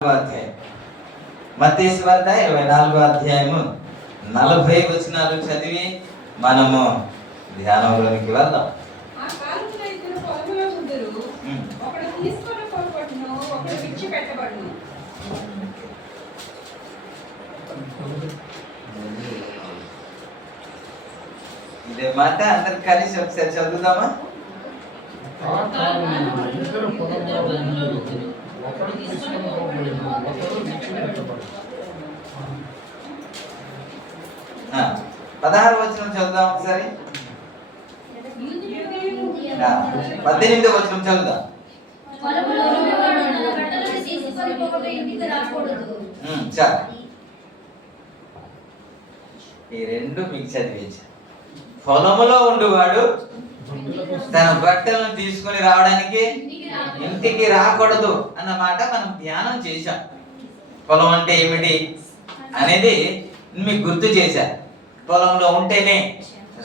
అధ్యాయం మత్తయి సువార్త 24వ అధ్యాయము 40 వచనాలు చదివి మనము ధ్యానంలోనికి వెళ్దాం. ఆ కాలంలో ఇద్దరు పొలములో ఉందురు, ఒకడు తీసుకొని పోబడును, ఒకడు విడిచిపెట్టబడును. ఇదే మాట అందరు కలిసి ఒకసారి చదువుదామా? ఒకడు తీసుకొని పోబడును, ఒకడు విడిచిపెట్టబడును. 16వ వచనం చదువుదాం ఒకసారి. 18వ వచనం చదువుదాం. చాలు, ఈ రెండు మీకు చదివించా. పొలములో ఉండువాడు తన బట్టలను తీసుకొని రావడానికి ఇంటికి రాకూడదు అన్నమాట మనం ధ్యానం చేశాం. పొలం అంటే ఏమిటి అనేది మీకు గుర్తు చేశా. పొలంలో ఉంటేనే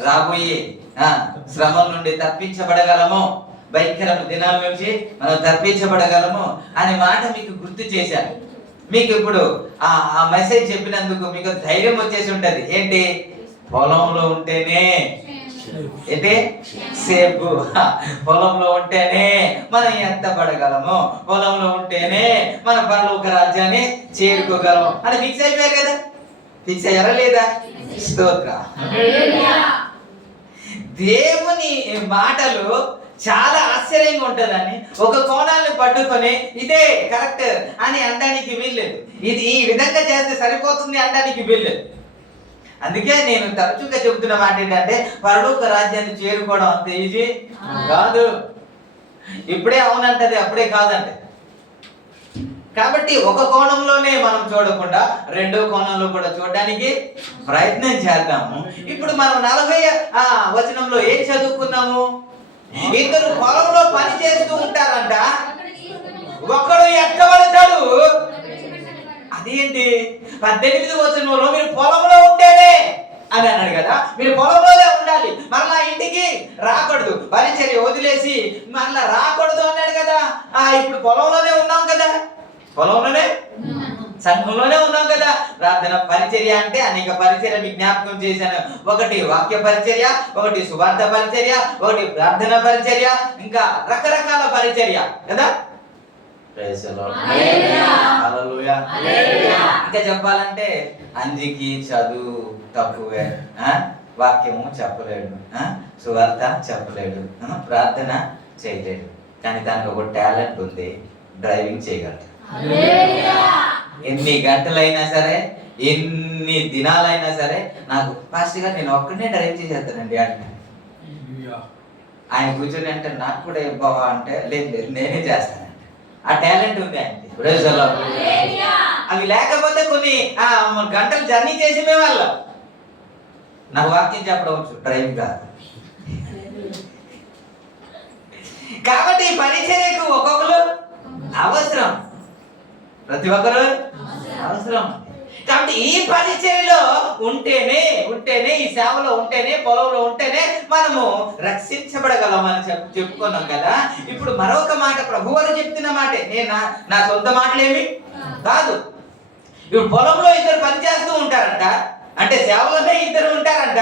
రాబోయే శ్రమల నుండి తప్పించబడగలము, భయంకరమైన దినాల నుంచి మనం తప్పించబడగలము అనే మాట మీకు గుర్తు చేశాను. మీకు ఇప్పుడు ఆ మెసేజ్ చెప్పినందుకు మీకు ధైర్యం వచ్చేసి ఉంటది. ఏంటి? పొలంలో ఉంటేనే ఏంటి సేపు, పొలంలో ఉంటేనే మనం ఎత్తబడగలము, పొలంలో ఉంటేనే మన పరలోక రాజ్యాన్ని చేరుకోగలము అని ఫిక్స్ అయిపోయారు కదా. ఫిక్స్ అయ్యారా లేదా? స్తోత్రం. దేవుని మాటలు చాలా ఆశ్చర్యంగా ఉంటుందని ఒక కోణాన్ని పట్టుకొని ఇదే కరెక్ట్ అని అనడానికి వీల్లేదు, ఇది ఈ విధంగా చేస్తే సరిపోతుంది అనడానికి వీల్లేదు. అందుకే నేను తరచుగా చెబుతున్న మాట ఏంటంటే పరలోక రాజ్యాన్ని చేరుకోవడం అంత ఈజీ కాదు. ఇప్పుడే అవునంటది, అప్పుడే కాదంటే. కాబట్టి ఒక కోణంలోనే మనం చూడకుండా రెండో కోణంలో కూడా చూడడానికి ప్రయత్నం చేద్దాము. ఇప్పుడు మనం 40వ వచనంలో ఏం చదువుకున్నాము? ఇద్దరు పొలంలో పని చేస్తూ ఉంటారంట, ఒకడు ఎక్కబడతాడు. అదేంటి? 18వ వచనంలో మీరు పొలంలో ఉంటేనే అని అన్నాడు కదా. మీరు పొలంలోనే ఉండాలి, మరలా ఇంటికి రాకూడదు, పరిచర్య వదిలేసి మరలా రాకూడదు అన్నాడు కదా. ఇప్పుడు పొలంలోనే ఉన్నాం కదా, పొలంలోనే సంఘంలోనే ఉన్నాం కదా. ప్రార్థన పరిచర్య అంటే అనేక పరిచర్య మీకు జ్ఞాపకం చేశాను. ఒకటి వాక్య పరిచర్య, ఒకటి సువార్త పరిచర్య, ఒకటి ప్రార్థన పరిచర్య, ఇంకా రకరకాల పరిచర్య కదా. ఇంకా చెప్పాలంటే అంజికి చదువు తక్కువే, వాక్యము చెప్పలేడు, సువార్త చెప్పలేడు, ప్రార్థన చేయలేడు, కానీ దానికి ఒక టాలెంట్ ఉంది, డ్రైవింగ్ చేయగలడు. ఎన్ని గంటలైనా సరే, ఎన్ని దినాలైనా సరే, నాకు ఫాస్ట్ గా నేను ఒక్కడే డ్రైవ్ చేసేస్తానండి అంటే ఆయన కూర్చొని అంటే నాకు కూడా ఏం బావా అంటే లేదు నేనే చేస్తానండి. ఆ టాలెంట్ ఉంది ఆయనకి. అవి లేకపోతే కొన్ని గంటలు జర్నీ చేసి మేము వెళ్ళాం. నాకు వాక్యం చెప్పడం వచ్చు, డ్రైవింగ్ కాదు. కాబట్టి పరిచర్యకు ఒక్కొక్కరు అవసరం, ప్రతి ఒక్కరు అవసరం. కాబట్టి ఈ పరిచర్యలో ఉంటేనే ఈ సేవలో ఉంటేనే, పొలంలో ఉంటేనే మనము రక్షించబడగలమని చెప్పుకున్నాం కదా. ఇప్పుడు మరొక మాట ప్రభువారు చెప్తున్న మాటే, నేను నా సొంత మాటలేమి కాదు. ఇప్పుడు పొలంలో ఇద్దరు పని చేస్తూ ఉంటారంట, అంటే సేవలోనే ఇద్దరు ఉంటారంట.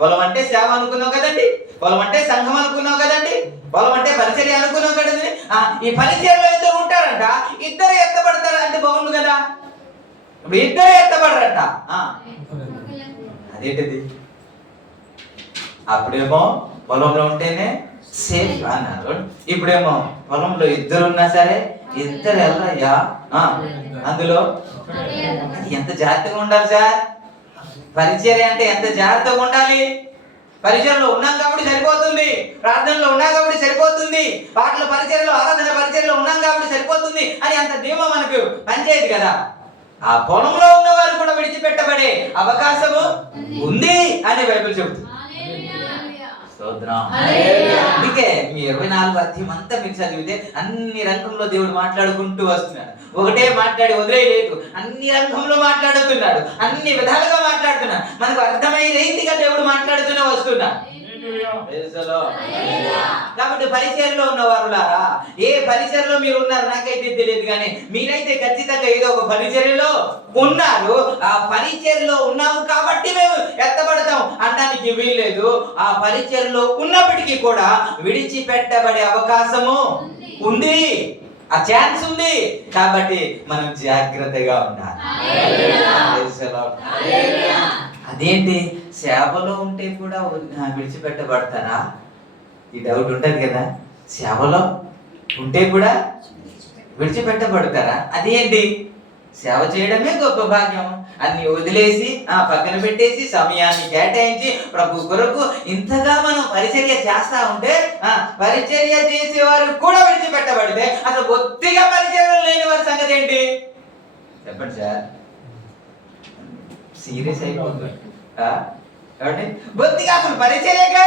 పొలం అంటే సేవ అనుకున్నావు కదండి, పొలం అంటే సంఘం అనుకున్నావు కదండి, పొలం అంటే పరిచర్య అనుకున్నావు కదండి. ఈ పరిచర్యలో ఇద్దరు ఉంటారంట, ఇద్దరు ఎత్తబడతారు అంటే బాగుండు కదా. ఇప్పుడు ఇద్దరు ఎత్తబడరంట, అదేంటిది? అప్పుడేమో పొలంలో ఉంటేనే సేఫ్ అన్నారు, ఇప్పుడేమో పొలంలో ఇద్దరు ఉన్నా సరే ఇద్దరు వెళ్ళయ్యా అందులో. ఎంత జాగ్రత్తగా ఉండాలి సార్. పరిచర్య అంటే ఎంత జాగ్రత్తగా ఉండాలి. పరిచర్యలో ఉన్నాం కాబట్టి సరిపోతుంది, ప్రార్థనలో ఉన్నాం కాబట్టి సరిపోతుంది, పాటల పరిచర్యలో, ఆరాధన పరిచర్యలో ఉన్నాం కాబట్టి సరిపోతుంది అని అంత ధీమా మనకు పనిచేయదు కదా. ఆ పొలంలో ఉన్న వారు కూడా విడిచిపెట్టబడే అవకాశము ఉంది అని బైబిల్ చెబుతుంది. అందుకే మీ 24వ అధ్యాయం అంతా మీరు చదివితే అన్ని రంగంలో దేవుడు మాట్లాడుకుంటూ వస్తున్నాడు. ఒకటే మాట్లాడి వదిలేయలేదు, అన్ని రంగంలో మాట్లాడుతున్నాడు, అన్ని విధాలుగా మాట్లాడుతున్నాడు. మనకు అర్థమయ్యే రీతిగా దేవుడు మాట్లాడుతూనే వస్తున్నాడు. Praise the Lord. కాబట్టి పరిచర్యలో ఉన్న వారులారా, ఏ పరిచర్యలో మీరు ఉన్నారు నాకైతే తెలియదు, కానీ మీరైతే ఖచ్చితంగా ఏదో ఒక పరిచర్యలో ఉన్నారు. ఆ పరిచర్యలో ఉన్నాము కాబట్టి మేము ఎత్తబడతాం అనడానికి వీల్లేదు. ఆ పరిచర్యలో ఉన్నప్పటికీ కూడా విడిచిపెట్టబడే అవకాశము ఉంది, ఆ ఛాన్స్ ఉంది. కాబట్టి మనం జాగ్రత్తగా ఉండాలి. Praise the Lord. అదేంటి సేవలో ఉంటే కూడా విడిచిపెట్టబడతారా? ఈ డౌట్ ఉంటుంది కదా. సేవలో ఉంటే కూడా విడిచిపెట్టబడతారా? అదేంటి? సేవ చేయడమే గొప్ప భాగ్యం. అన్ని వదిలేసి పక్కన పెట్టేసి సమయాన్ని కేటాయించి ప్రభు కొరకు ఇంతగా మనం పరిచర్య చేస్తా ఉంటే, పరిచర్య చేసేవారు కూడా విడిచిపెట్టబడితే అసలు బొత్తిగా పరిచర్య లేని వారి సంగతి ఏంటి చెప్పండి సార్. సీరియస్ అయిపోతుంది. బొత్తిగా అసలు పరిచర్యగా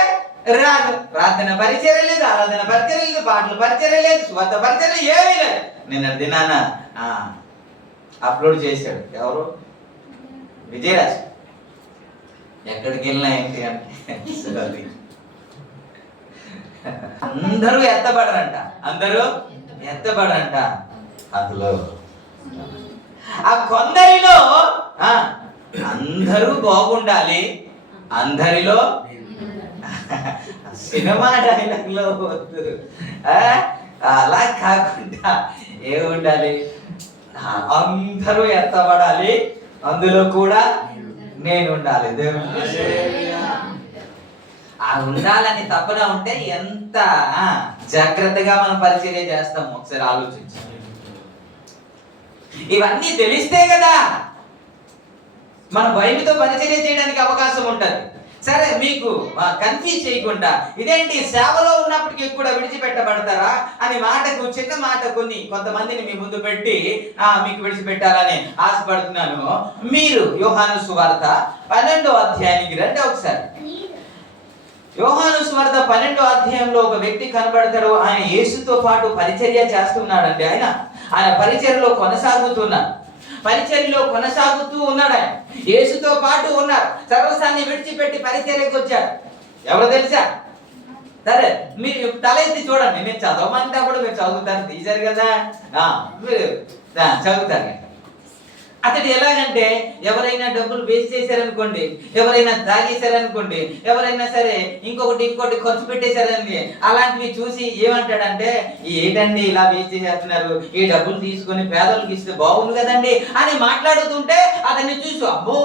రాదు. ప్రార్థన పరిచర్య లేదు, ఆరాధన పరిచర్య లేదు, పాటలు పరిచర్య లేదు, స్వత పరిచర్య ఏమీ లేదు. నిన్న దినాన అప్లోడ్ చేశాడు ఎవరు, విజయరాజ్. ఎక్కడికి వెళ్ళినా ఏంటి అంటే అందరూ ఎత్తబడరంట, అందరూ ఎత్తబడరంట. అందులో ఆ కొందరిలో అందరూ బాగుండాలి, అందరిలో సినిమా డైలాగ్ లో వద్దు, అలా కాకుండా ఏముండాలి, అందరూ ఎత్తబడాలి, అందులో కూడా నేను ఉండాలి. ఆ ఉండాలని తపన ఉంటే ఎంత జాగ్రత్తగా మనం పరిచర్య చేస్తాము ఒకసారి ఆలోచించాలి. ఇవన్నీ తెలిస్తే కదా మన భయంతో పరిచర్య చేయడానికి అవకాశం ఉంటుంది. సరే, మీకు కన్ఫ్యూజ్ చేయకుండా ఇదేంటి సేవలో ఉన్నప్పటికీ కూడా విడిచిపెట్టబడతారా అని మాటకు చిన్న మాట కొంతమందిని మీ ముందు పెట్టి మీకు విడిచిపెట్టాలని ఆశపడుతున్నాను. మీరు యోహాను సువార్త 12వ అధ్యాయానికి రండి ఒకసారి. యోహాను సువార్త 12వ అధ్యాయంలో ఒక వ్యక్తి కనబడతాడు. ఆయన యేసుతో పాటు పరిచర్య చేస్తున్నాడండి. ఆయన పరిచర్యలో కొనసాగుతూ ఉన్నాడు. ఆయన యేసుతో పాటు ఉన్నారు. సర్వస్వాన్ని విడిచిపెట్టి పరిచర్యకు వచ్చాడు. ఎవరు తెలుసా? సరే, మీరు తల ఎత్తి చూడండి. నేను చదవమంటే అప్పుడు మీరు చదువుతారు, తీశారు కదా, మీరు చదువుతారు. అతడు ఎలాగంటే ఎవరైనా డబ్బులు వేస్ట్ చేశారనుకోండి, ఎవరైనా తాగేశారనుకోండి, ఎవరైనా సరే ఇంకొకటి ఖర్చు పెట్టేశారని అలాంటివి చూసి ఏమంటాడంటే, ఏంటండి ఇలా వేస్ట్ చేసేస్తున్నారు, ఈ డబ్బులు తీసుకొని పేదలకు ఇస్తే బాగుంది కదండి అని మాట్లాడుతుంటే అతన్ని చూసి అబ్బో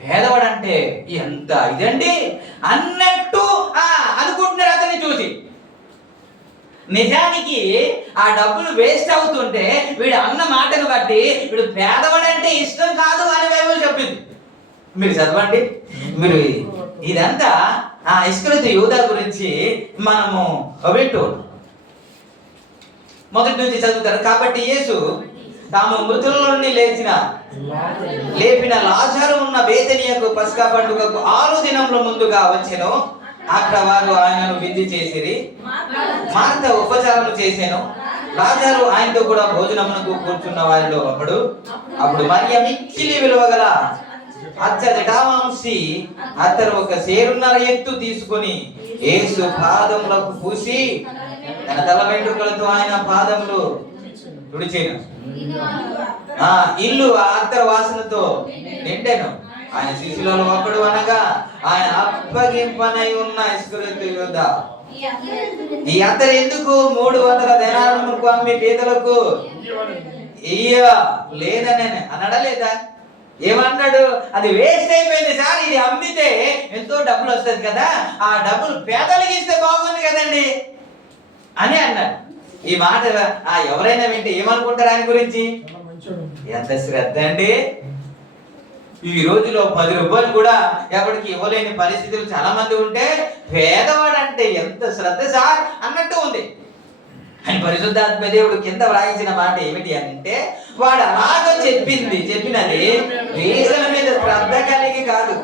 పేదవాడంటే ఎంత ఇదండి అన్నట్టు అనుకుంటున్నారు అతన్ని చూసి. నిజానికి ఆ డబ్బులు వేస్ట్ అవుతుంటే వీడు అన్న మాటను బట్టి వీడు పేదవాడంటే ఇష్టం కాదు అని బైబిల్ చెప్పింది. మీరు చదవండి. మీరు ఇదంతా ఇస్కరియోతు యూదా గురించి మనము వింటూ మొదటి నుంచి చదువుతారు. కాబట్టి యేసు తాము మృతుల నుండి లేపిన లాజరు ఉన్న బేతనియకు పస్కా పండుగకు 6 దినముల ముందుగా వచ్చెను. అక్కడ వారు ఆయనను విందు చేసిరి. మార్త ఉపచారము చేసెను. లాజరు ఆయనతో కూడా భోజనమునకు కూర్చున్న వారిలో అప్పుడు మరియ మిక్కిలి విలువగల అచ్చటి అతను ఒక సేరున్నర ఎత్తు తీసుకుని యేసు పాదములకు పూసి తన తల వెంట్రుకలతో ఆయన పాదములు తుడిచెను. ఇల్లు అత్తరు వాసనతో నిండెను. ఆయన శిష్యులలో ఒకడు అనగా ఆయన అప్పగింపనై ఉన్న ఇస్కరియోతు యూదా. ఈ అత్తరు ఎందుకు 300 దేనారములకు అమ్మి పేదలకు లేదని అనడా లేదా? ఏమన్నాడు? అది వేస్ట్ అయిపోయింది సార్, ఇది అమ్మితే ఎంతో డబ్బులు వస్తుంది కదా, ఆ డబ్బులు పేదలకు ఇస్తే బాగుంది కదండి అని అన్నాడు. ఈ మాట ఎవరైనా వింటే ఏమనుకుంటారు ఆయన గురించి? ఎంత శ్రద్ధ అండి! ఈ రోజులో 10 రూపాయలు కూడా ఎవరికి ఇవ్వలేని పరిస్థితులు చాలా మంది ఉంటే పేదవాడు అంటే ఎంత శ్రద్ధ సార్ అన్నట్టు ఉంది. అని పరిశుద్ధాత్మ దేవుడు కింద వ్రాయించిన మాట ఏమిటి అంటే, వాడు అలాగో చెప్పినది పేదల మీద శ్రద్ధ కలిగి కాదు.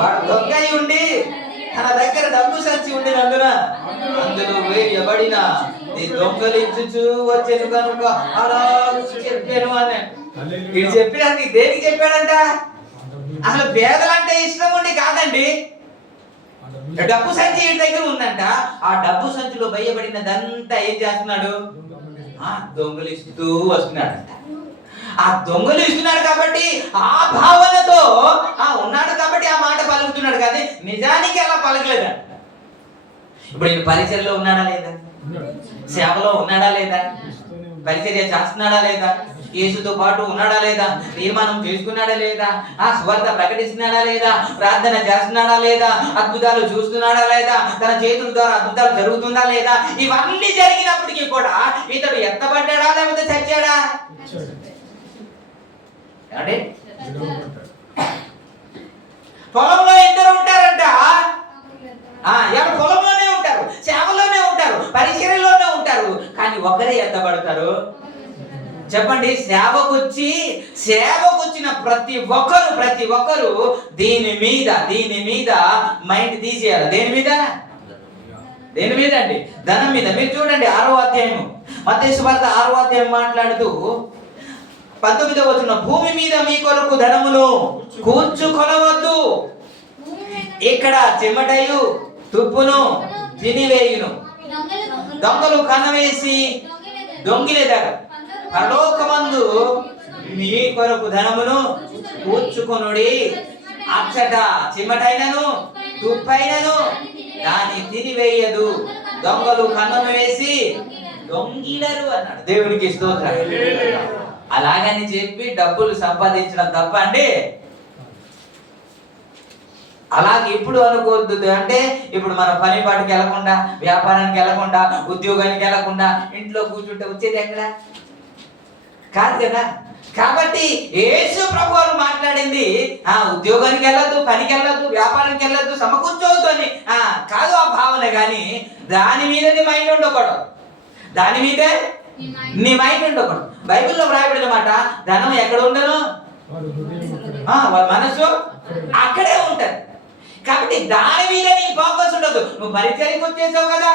వాడు దొంగ ఉండి తన దగ్గర డబ్బు సంచి ఉండినందున అందులో వేయబడిన దొంగలించు వచ్చేది కనుక అలా చెప్పాను అని వీడు చెప్పినానికి దేనికి చెప్పాడంట? అసలు పేదలంటే ఇష్టం ఉండి కాదండి, డబ్బు సంచి ఇంటి దగ్గర ఉందంట. ఆ డబ్బు సంచిలో వేయబడినదంతా ఏం చేస్తున్నాడు? దొంగలిస్తూ వస్తున్నాడంట. ఆ దొంగలిస్తున్నాడు కాబట్టి ఆ భావనతో ఉన్నాడు కాబట్టి ఆ మాట పలుకుతున్నాడు, కానీ నిజానికి అలా పలకలేదంట. ఇప్పుడు ఈయన పరిచర్యలో ఉన్నాడా లేదా? సేవలో ఉన్నాడా లేదా? పరిచర్య చేస్తున్నాడా లేదా? యేసుతో పాటు ఉన్నాడా లేదా? తీర్మానం చేసుకున్నాడా లేదా? సువార్త ప్రకటిస్తున్నాడా లేదా? ప్రార్థన చేస్తున్నాడా లేదా? అద్భుతాలు చూస్తున్నాడా లేదా? తన చేతుల ద్వారా అద్భుతాలు జరుగుతుందా లేదా? ఇవన్నీ జరిగినప్పటికీ కూడా ఇతడు ఎత్తబడ్డాడా లేకపోతే చచ్చాడా? అంటే పొలంలో ఇద్దరు ఉంటారంట. ఎవరు పొలంలోనే ఉంటారు, సేవలోనే ఉంటారు, పరిచర్యలోనే ఉంటారు, కానీ ఒకరే ఎత్తబడతారు. చెప్పండి, సేవకొచ్చిన ప్రతి ఒక్కరు దీని మీద మైండ్ తీసేయాలి. దేని మీద అండి? ధనం మీద. మీరు చూడండి 6వ అధ్యాయం, మత్తయి సువార్త 6వ అధ్యాయం మాట్లాడుతూ 19వ వచనం, భూమి మీద మీ కొరకు ధనమును కూర్చుకొనవద్దు, ఇక్కడ చెమటయు తుప్పును తినివేయును, దొంగలు కన్నవేసి దొంగిలేదారు, పరలోకమందు మీ కొరకు ధనమును కూర్చుకొనుడి, అచ్చట చెమటైనను తుప్పైనను దాన్ని తినివేయదు, దొంగలు కన్నము వేసి దొంగిలరు అన్నాడు. దేవునికి స్తోత్రం. అలాగని చెప్పి డబ్బులు సంపాదించడం తప్ప అండి? అలాగే ఇప్పుడు అనుకోవద్దు. అంటే ఇప్పుడు మన పని పాటికి వెళ్ళకుండా, వ్యాపారానికి వెళ్ళకుండా, ఉద్యోగానికి వెళ్ళకుండా ఇంట్లో కూర్చుంటే వచ్చేది ఎక్కడ? కాదు కదా. కాబట్టి యేసు ప్రభువు మాట్లాడింది ఉద్యోగానికి వెళ్ళొద్దు, పనికి వెళ్ళొద్దు, వ్యాపారానికి వెళ్ళొద్దు, సమకూర్చోవద్దు అని కాదు ఆ భావన. కానీ దాని మీద నీ మైండ్ ఉండకూడదు, దాని మీదే నీ మైండ్ ఉండకూడదు. బైబిల్లో వ్రాయబడిన మాట, ధనం ఎక్కడ ఉండను? వాళ్ళ మనసు అక్కడే ఉంటది. కాబట్టి దాని మీద నీ ఫోకస్ ఉండదు. నువ్వు పరిచర్యకు వచ్చేసావు కదా,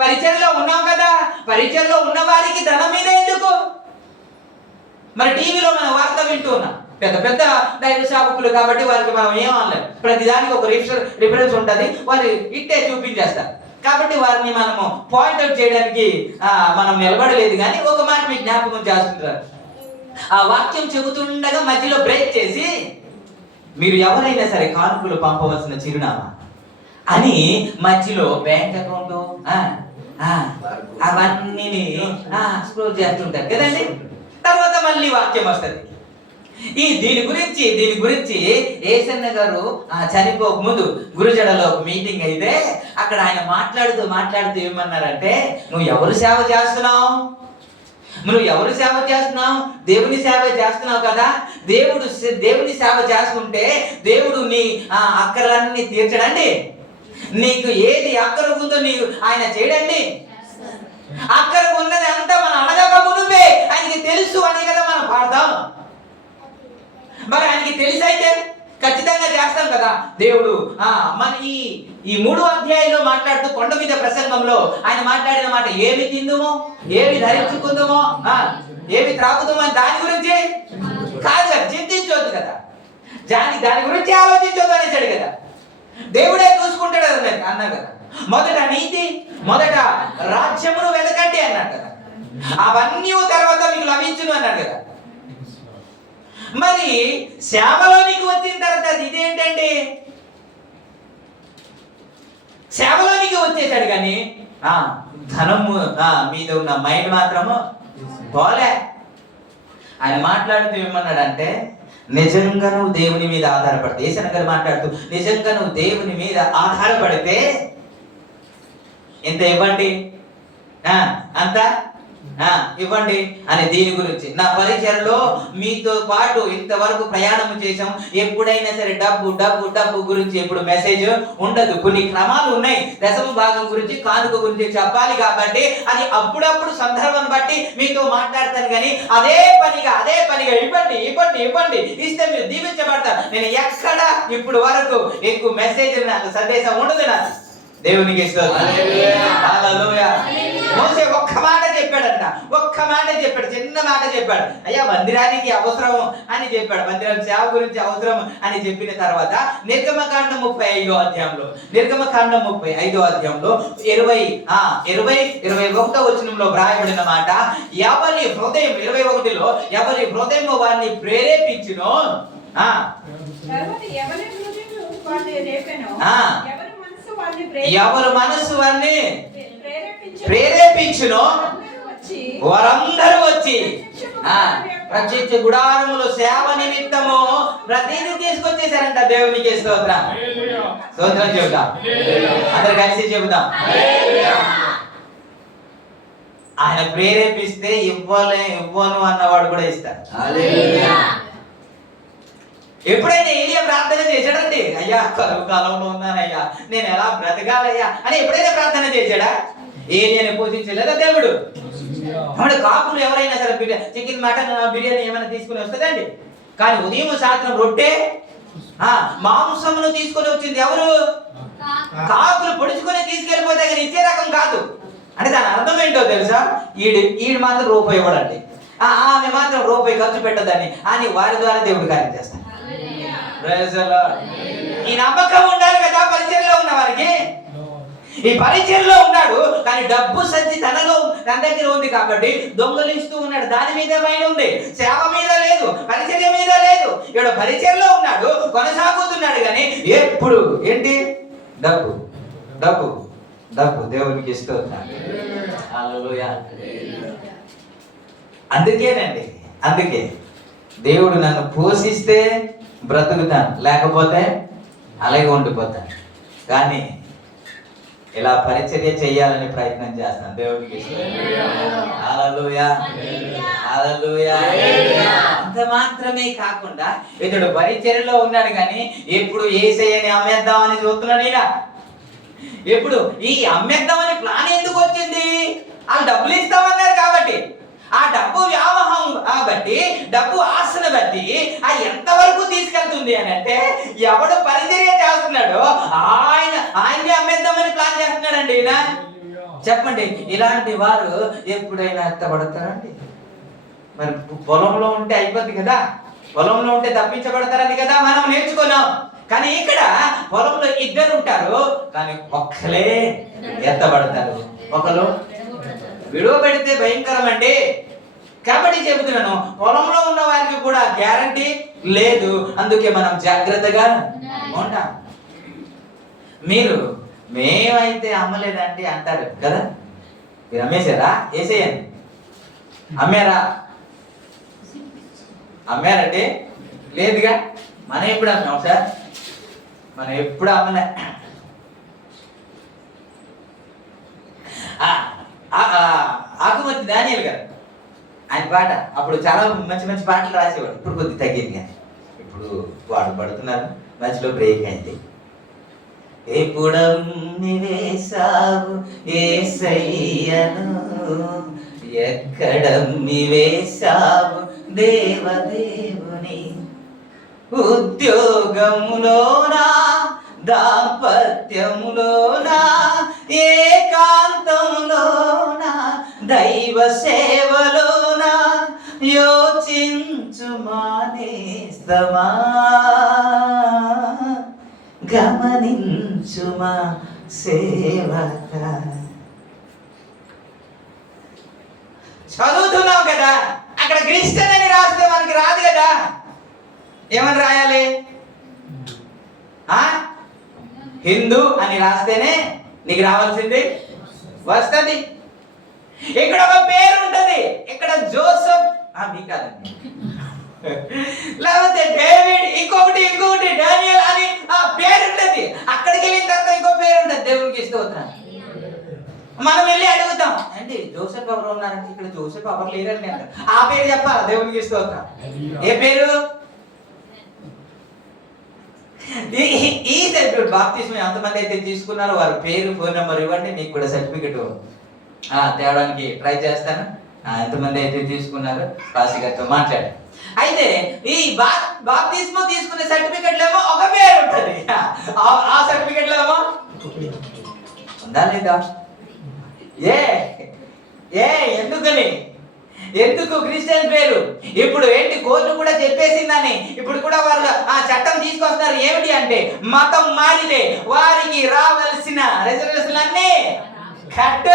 పరిచర్యలో ఉన్నావు కదా, పరిచర్యలో ఉన్న వారికి ధనం మీద ఎందుకు? మరి టీవీలో మనం వార్త వింటూ ఉన్నాం, పెద్ద పెద్ద దైవ సేవకులు కాబట్టి వారికి మనం ఏం అనలేం. ప్రతిదానికి ఒక రిఫరెన్స్ ఉంటుంది, వారు ఇట్టే చూపించేస్తారు. కాబట్టి వారిని మనము పాయింట్అవుట్ చేయడానికి మనం నిలబడలేదు. కానీ ఒక మాట మీకు జ్ఞాపకం చేస్తుంటారు. ఆ వాక్యం చెబుతుండగా మధ్యలో బ్రేక్ చేసి, మీరు ఎవరైనా సరే కానుకలు పంపవలసిన చిరునామా అని మధ్యలో బ్యాంక్ అకౌంట్ అవన్నీ స్క్రోల్ చేస్తుంటారు కదండి. తర్వాత మళ్ళీ వాక్యం వస్తుంది. దీని గురించి ఏసన్న గారు చనిపోక ముందు గురుజడలో ఒక మీటింగ్ అయితే అక్కడ ఆయన మాట్లాడుతూ ఏమన్నారంటే, నువ్వు ఎవరు సేవ చేస్తున్నావు? దేవుని సేవ చేస్తున్నావు కదా. దేవుని సేవ చేస్తుంటే దేవుడు నీ అక్కర్లన్నీ తీర్చడండి. నీకు ఏది అక్కర ఉందో నీకు ఆయన చేయడండి. అక్కర ఉన్నది అంతా మనం అడగక మునుపే ఆయనకి తెలుసు అనే కదా మనం పాడతాం. మరి ఆయనకి తెలిసి అయితే ఖచ్చితంగా చేస్తాం కదా. దేవుడు మన ఈ 3వ అధ్యాయంలో మాట్లాడుతూ కొండ మీద ప్రసంగంలో ఆయన మాట్లాడిన మాట, ఏమి తిందుమో, ఏమి ధరించుకుందామో, ఏమి త్రాగుదామో అని దాని గురించి కాదు కదా, చింతించవద్దు కదా, దాని గురించి ఆలోచించవద్దు అనేసాడు కదా. దేవుడే చూసుకుంటాడు అన్నా కదా. మొదట నీతి, మొదట రాజ్యమును వెతకండి అన్నాడు కదా. అవన్నీ తర్వాత మీకు లభించును అన్నాడు కదా. మరి సేవలోనికి వచ్చిన తర్వాత ఇదేంటండి? సేవలోనికి వచ్చేసాడు కానీ ధనము మీద ఉన్న మైండ్ మాత్రము పోలే. ఆయన మాట్లాడుతూ ఏమన్నాడంటే, నిజంగా నువ్వు దేవుని మీద ఆధారపడితే, ఏసన్న గారు మాట్లాడుతూ, నిజంగా నువ్వు దేవుని మీద ఆధారపడితే ఎంత ఇవ్వండి, అంత ఇవ్వండి అని. దీని గురించి నా పరిచయలో మీతో పాటు ఇంతవరకు ప్రయాణం చేసాం. ఎప్పుడైనా సరే డబ్బు గురించి ఎప్పుడు మెసేజ్ ఉండదు. కొన్ని క్రమాలు ఉన్నాయి. దశమ భాగం గురించి, కానుక గురించి చెప్పాలి కాబట్టి అది అప్పుడప్పుడు సందర్భం బట్టి మీతో మాట్లాడతాను. కానీ అదే పనిగా ఇవ్వండి ఇస్తే మీరు దీవించబడతారు. నేను ఎక్కడ ఇప్పుడు వరకు ఎక్కువ మెసేజ్ సందేశం ఉండదు నాకు. దేవునికి మోసే ఒక్క మాట చెప్పాడు, చెప్పాడంట. ఒక్క మాట చెప్పాడు, చిన్న మాట చెప్పాడు. అయ్యా మందిరానికి అవసరం అని చెప్పాడు, మందిరం సేవ గురించి అవసరం అని చెప్పిన తర్వాత నిర్గమకాండం 35వ అధ్యాయంలో 21వ వచనంలో వ్రాయబడిన మాట, ఎవరి హృదయం 21లో ఎవరి హృదయం వారిని ప్రేరేపించునో తర్వాత ఎవరి హృదయం వారిని రేపెనో, ఎవరి మనస్సు వారిని ప్రేరేపించునో వారందరూ వచ్చి ప్రత్యక్ష గుడారములో సేవ నిమిత్తము ప్రతిదీ తీసుకొచ్చేసారంట. దేవునికి స్తోత్రం. స్తోత్రం చెబుతాం, అందరు కలిసి చెబుతాం. ఆయన ప్రేరేపిస్తే ఇవ్వను అన్నవాడు కూడా ఇస్తాడు. ఎప్పుడైనా ఏలియా ప్రార్థన చేశాడండి, అయ్యా కరువు కాలంలో ఉన్నానయ్యా, నేను ఎలా బ్రతకాలయ్యా అని ఎప్పుడైనా ప్రార్థన చేశాడా? ఏలియాని పోషించలేదా దేవుడు? అప్పుడు కాకులు ఎవరైనా సరే చికెన్ మటన్ బిర్యానీ ఏమైనా తీసుకుని వస్తుందండి, కానీ ఉదయం సాయంత్రం రొట్టె మాంసమును తీసుకొని వచ్చింది ఎవరు? కాకులు పొడుచుకొని తీసుకెళ్ళిపోతే కానీ ఇచ్చే రకం కాదు. అంటే దాని అర్థం ఏంటో తెలుసా? ఈడు మాత్రం రూపాయి ఇవ్వడండి, ఆమె మాత్రం రూపాయి ఖర్చు పెట్టదని అని వారి ద్వారా దేవుడు కార్యం చేస్తాడు. ఈ నమ్మకం ఉండాలి కదా పరిచయంలో ఉన్న వారికి. ఈ పరిచయంలో ఉన్నాడు కానీ డబ్బు సంచి తన దగ్గర ఉంది కాబట్టి దొంగలిస్తూ ఉన్నాడు. దాని మీద మైండ్ ఉంది, సేవ మీద లేదు, పరిచర్య మీద లేదు. ఇక్కడ పరిచయంలో ఉన్నాడు, కొనసాగుతున్నాడు కానీ ఎప్పుడు ఏంటి? డబ్బు డబ్బు డబ్బు. దేవునికి స్తోత్రం. హల్లెలూయా. అందుకే దేవుడు నన్ను పోషిస్తే బ్రతుకుతాను, లేకపోతే అలాగే ఉండిపోతాను. కానీ ఇలా పరిచర్య చేయాలని ప్రయత్నం చేస్తాను. దేవుడికి హల్లెలూయా, హల్లెలూయా. అంత మాత్రమే కాకుండా ఇతడు పరిచర్యలో ఉన్నాడు కానీ ఎప్పుడు యేసయ్యని అమ్మేద్దామని చూస్తున్నాడు. ఈయన ఎప్పుడు ఈ అమ్మేద్దామని ప్లాన్ ఎందుకు వచ్చింది? వాళ్ళు డబ్బులు ఇస్తామన్నారు కాబట్టి, ఆ డబ్బు వ్యామోహం బట్టి, డబ్బు ఆశను బట్టి ఎంతవరకు తీసుకెళ్తుంది అని అంటే, ఎవడు పరిచర్య చేస్తున్నాడో ఆయన్ని అమ్మేద్దామని ప్లాన్ చేస్తున్నాడండి ఈయన. చెప్పండి, ఇలాంటి వారు ఎప్పుడైనా ఎత్తబడతారండి? మరి పొలంలో ఉంటే అయిపోద్ది కదా, పొలంలో ఉంటే తప్పించబడతారని కదా మనం నేర్చుకున్నాం. కానీ ఇక్కడ పొలంలో ఇద్దరు ఉంటారు కానీ ఒక్కలే ఎత్తబడతారు, ఒకరు విడువబెడితే భయంకరం అండి. కాబట్టి చెబుతున్నాను, పొలంలో ఉన్న వారికి కూడా గ్యారంటీ లేదు. అందుకే మనం జాగ్రత్తగా ఉంటాం. మేమైతే అమ్మలేదండి అంటారు కదా, మీరు అమ్మేశారా? వేసేయండి. అమ్మారండి? లేదుగా. మనం ఎప్పుడు అమ్మాం సార్? మనం ఎప్పుడు అమ్మలే. ఆకుమతి దానియేలు గారు ఆయన పాట అప్పుడు చాలా మంచి మంచి పాటలు రాసేవాడు. ఇప్పుడు కొద్ది తగ్గింది కానీ ఇప్పుడు వాడు పడుతున్నారు, మధ్యలో బ్రేక్ అయింది. ఎప్పుడమ్మి వేసావు యేసయ్యను, ఎక్కడమ్మి వేసావు దేవదేవుని, ఉద్యోగములోనా, దాంపత్యములోనా, ఏకాంతములోనా, దైవ సేవలోనా, యోచించు మానేస్తమా, గమనించుమా సేవక. చదువుతున్నావు కదా, అక్కడ క్రిస్టియన్ అని రాస్తే మనకి రాదు కదా. ఏమని రాయాలి? హిందూ అని రాస్తేనే నీకు రావాల్సింది వస్తుంది. ఇక్కడ ఒక పేరు ఉంటది, ఇక్కడ జోసెఫ్ మీ కాదండి, లేకపోతే డేవిడ్, ఇంకొకటి డానియల్ అని ఆ పేరు ఉంటది. అక్కడికి వెళ్ళిన తర్వాత ఇంకో పేరు ఉంటది. దేవునికి స్తోత్రం. మనం వెళ్ళి అడుగుతాం, అండి జోసెఫ్ ఎవరు ఉన్నారంటే, ఇక్కడ జోసెఫ్ ఎవరు లేరండి అంటారు. ఆ పేరు చెప్పాలి. దేవునికి స్తోత్రం. ఏ పేరు? ఈ సర్టిఫికెట్ బాప్తిస్మం ఎంతమంది అయితే తీసుకున్నారో వారి పేరు, ఫోన్ నెంబర్ ఇవ్వండి, నీకు కూడా సర్టిఫికెట్ తేవడానికి ట్రై చేస్తాను. ఎంతమంది అయితే తీసుకున్నారో రాసి గారితో మాట్లాడి. అయితే ఈ బాప్తిస్మం తీసుకునే సర్టిఫికెట్లో ఏమో ఒక పేరు ఉంటుంది, ఆ సర్టిఫికెట్లో ఏమో ఉందా లేదా? ఎందుకని? ఎందుకు క్రిస్టియన్ పేరు? ఇప్పుడు ఏంటి, కోర్టు కూడా చెప్పేసిందని ఇప్పుడు కూడా వాళ్ళు ఆ చట్టం తీసుకొస్తున్నారు. ఏమిటి అంటే, మతం మారితే వారికి రావాల్సిన రిజర్వేషన్ అన్నీ కట్.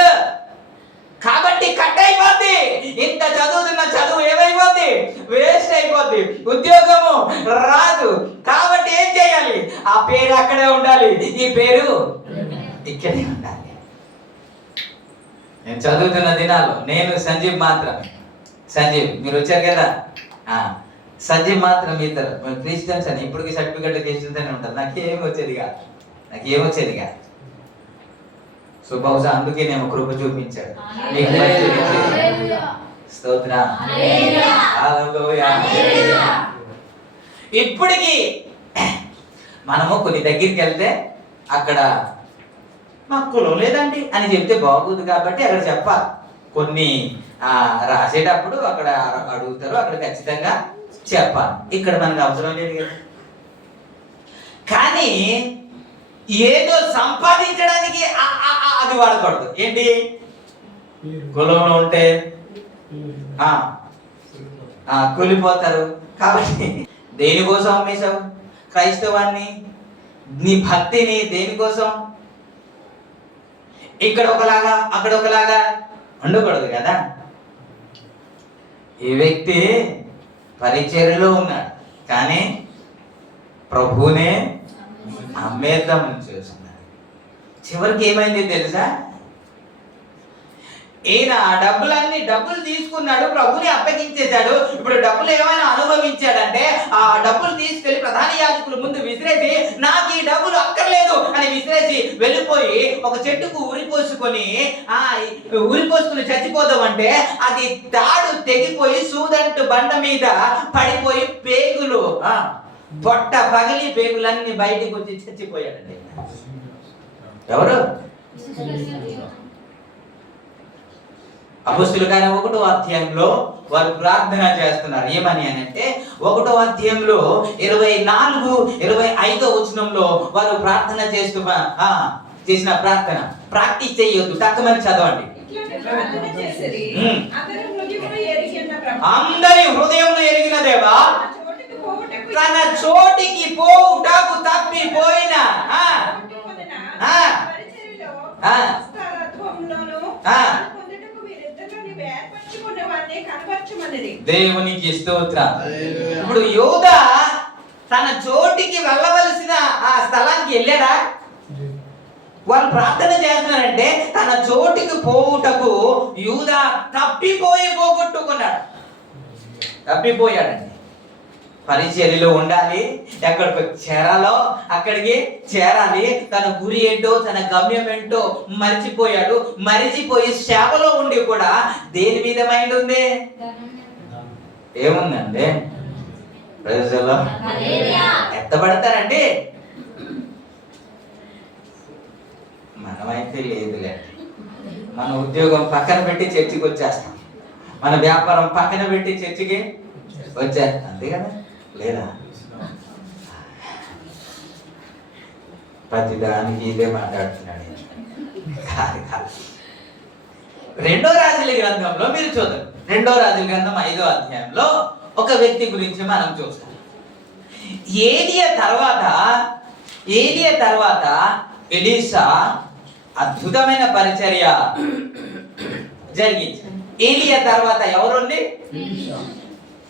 కాబట్టి కట్ అయిపోద్ది. ఇంత చదువుతున్న చదువు ఏమైపోద్ది? వేస్ట్ అయిపోద్ది. ఉద్యోగము రాదు. కాబట్టి ఏం చేయాలి? ఆ పేరు అక్కడే ఉండాలి, ఈ పేరు ఇక్కడే ఉండాలి. నేను చదువుతున్న దినాలు నేను సంజీవ్ మాత్రమే. సంజీవ్ మీరు వచ్చారు కదా, సంజీవ్ మాత్రం ఇద్దరు క్రిస్టియన్స్ అని ఇప్పటికి సర్టిఫికెట్ క్రిస్టియన్స్ అని ఉంటుంది. నాకేం వచ్చేది కాదు. సో బహుశా అందుకే నేను కృప చూపించాడు. స్తోత్రం. హల్లెలూయా. ఇప్పటికి మనము కొన్ని దగ్గరికి వెళ్తే అక్కడ మాకు కులం లేదండి అని చెప్తే బాగోదు. కాబట్టి అక్కడ చెప్పాలి. కొన్ని రాసేటప్పుడు అక్కడ అడుగుతారు, అక్కడ ఖచ్చితంగా చెప్పాలి. ఇక్కడ మనకు అవసరం లేదు కదా. కానీ ఏదో సంపాదించడానికి అది వాడకూడదు. ఏంటి? కులంలో ఉంటే కూలిపోతారు. కాబట్టి దేనికోసం అమ్మేశావు క్రైస్తవాన్ని? నీ భక్తిని దేనికోసం? ఇక్కడ ఒకలాగా అక్కడ ఒకలాగా ఉండకూడదు కదా. ఈ వ్యక్తి పరిచర్యలో ఉన్నాడు, కానీ ప్రభువునే అమ్మేద్దామని చేస్తున్నాడు. చివరికి ఏమైంది తెలుసా? ఈయన డబ్బులు తీసుకున్నాడు, ప్రభుని అప్పగించేశాడు. ఇప్పుడు డబ్బులు ఏమైనా అనుభవించాడంటే ఆ డబ్బులు తీసుకెళ్లి ప్రధాన యాజకుల ముందు విసిరేసి, నాకు ఈ డబ్బులు అక్కర్లేదు అని విసిరేసి వెళ్ళిపోయి ఒక చెట్టుకు ఉరిపోసుకొని చచ్చిపోదామంటే అది తాడు తెగిపోయి సూదంటు బండ మీద పడిపోయి పేగులు పొట్ట పగిలి పేగులన్నీ బయటికి వచ్చి చచ్చిపోయాడండి. ఎవరు? అపొస్తలుల కార్యం 1వ అధ్యాయంలో వారు ప్రార్థన చేస్తున్నారు. ఏమని అని అంటే 1వ అధ్యాయంలో 24, 25 వచనంలో వారు ప్రార్థన చేసిన ప్రార్థన ప్రాక్టీస్ చేయొద్దు, తక్కువని చదవండి. అందరి హృదయంలో ఎరిగిన దేవా, తన చోటికి పోవుటకు తప్పిపోయిన దేవునికి స్తోత్రం. ఇప్పుడు యూదా తన చోటికి వెళ్ళవలసిన ఆ స్థలానికి వెళ్ళాడా? వాళ్ళు ప్రార్థన చేస్తున్నారంటే తన చోటికి పోవుటకు యూదా తప్పిపోయాడండి. పరిచర్యలో ఉండాలి, ఎక్కడికి చేరాలో అక్కడికి చేరాలి. తన గురి ఏంటో, తన గమ్యం ఏంటో మరిచిపోయి సేవలో ఉండి కూడా దేని మీద మైండ్ ఉంది? ఏముందండి? ప్రజల్లో ఎత్తబడతారండి. మనమైతే లేదులే. మన ఉద్యోగం పక్కన పెట్టి చర్చికి వచ్చేస్తాం, మన వ్యాపారం పక్కన పెట్టి చర్చికి వచ్చేస్తాం, అంతే కదా? లేదా? ప్రతిదానికి ఇదే మాట్లాడుతున్నాడు. రెండో రాజుల గ్రంథంలో మీరు చూద్దాం. రెండో రాజుల గ్రంథం 5వ అధ్యాయంలో ఒక వ్యక్తి గురించి మనం చూస్తాం. ఏలియా తర్వాత ఎలీషా అద్భుతమైన పరిచర్య జరిగింది. ఏలియా తర్వాత ఎవరుంది?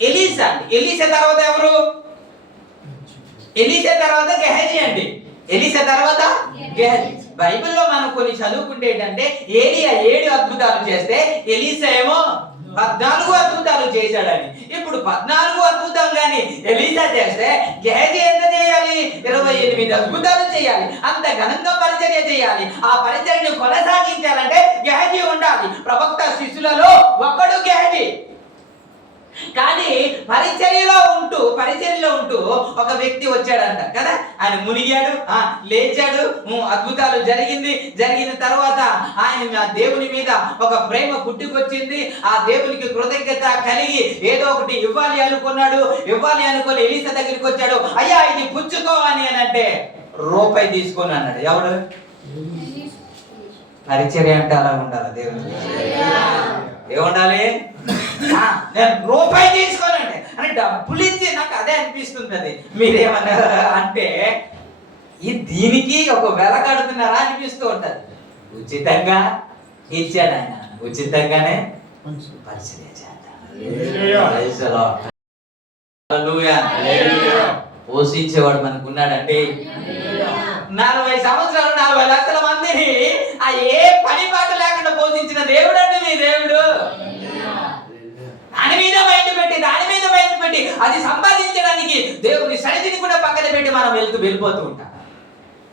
ఎలీషా. ఎలీషా తర్వాత ఎవరు? ఎలీషా తర్వాత గెహజీ అండి. ఎలీషా తర్వాత గెహజీ. బైబిల్లో మనం కొన్ని చదువుకుంటే ఏంటంటే ఏలియా 7 అద్భుతాలు చేస్తే ఎలీషా ఏమో 14 అద్భుతాలు చేశాడని. ఇప్పుడు 14 అద్భుతం కానీ ఎలీషా చేస్తే గెహజీ ఎంత చేయాలి? 28 అద్భుతాలు చేయాలి. అంత ఘనంగా పరిచర్య చేయాలి. ఆ పరిచర్యను కొనసాగించాలంటే గెహజీ ఉండాలి. ప్రవక్త శిష్యులలో ఒకడు గెహజీ. కానీ పరిచర్యలో ఉంటూ ఒక వ్యక్తి వచ్చాడంట కదా. ఆయన మునిగాడు, లేచాడు, అద్భుతాలు జరిగిన తర్వాత ఆయన దేవుని మీద ఒక ప్రేమ పుట్టుకొచ్చింది. ఆ దేవునికి కృతజ్ఞత కలిగి ఏదో ఒకటి ఇవ్వాలి అనుకొని ఎలీషా దగ్గరికి వచ్చాడు. అయ్యా ఇది పుచ్చుకో అని అంటే రూపాయి తీసుకొని అన్నాడు. ఎవడు? పరిచర్య అంటే అలా ఉండాలి దేవుని. ఏముండాలి? నేను రూపాయి తీసుకోనండి అని డబ్బులు ఇచ్చి నాకు అదే అనిపిస్తుంది. అది మీరేమన్నా అంటే దీనికి ఒక వెల కడుతున్నారా అనిపిస్తూ ఉంటది. ఉచితంగా ఇచ్చాడు ఆయన, ఉచితంగానే పరిచర్య చేద్దాం. పోషించేవాడు మనకున్నాడండి. 40 సంవత్సరాలు 40 లక్షల మందిని ఏ పని పాట లేకుండా పోషించిన దేవుడు అండి మీ దేవుడు. దాని మీద మైండ్ పెట్టి అది సంపాదించడానికి దేవుని సన్నిధిని కూడా పక్కన పెట్టి మనం వెళ్ళిపోతూ ఉంటాం.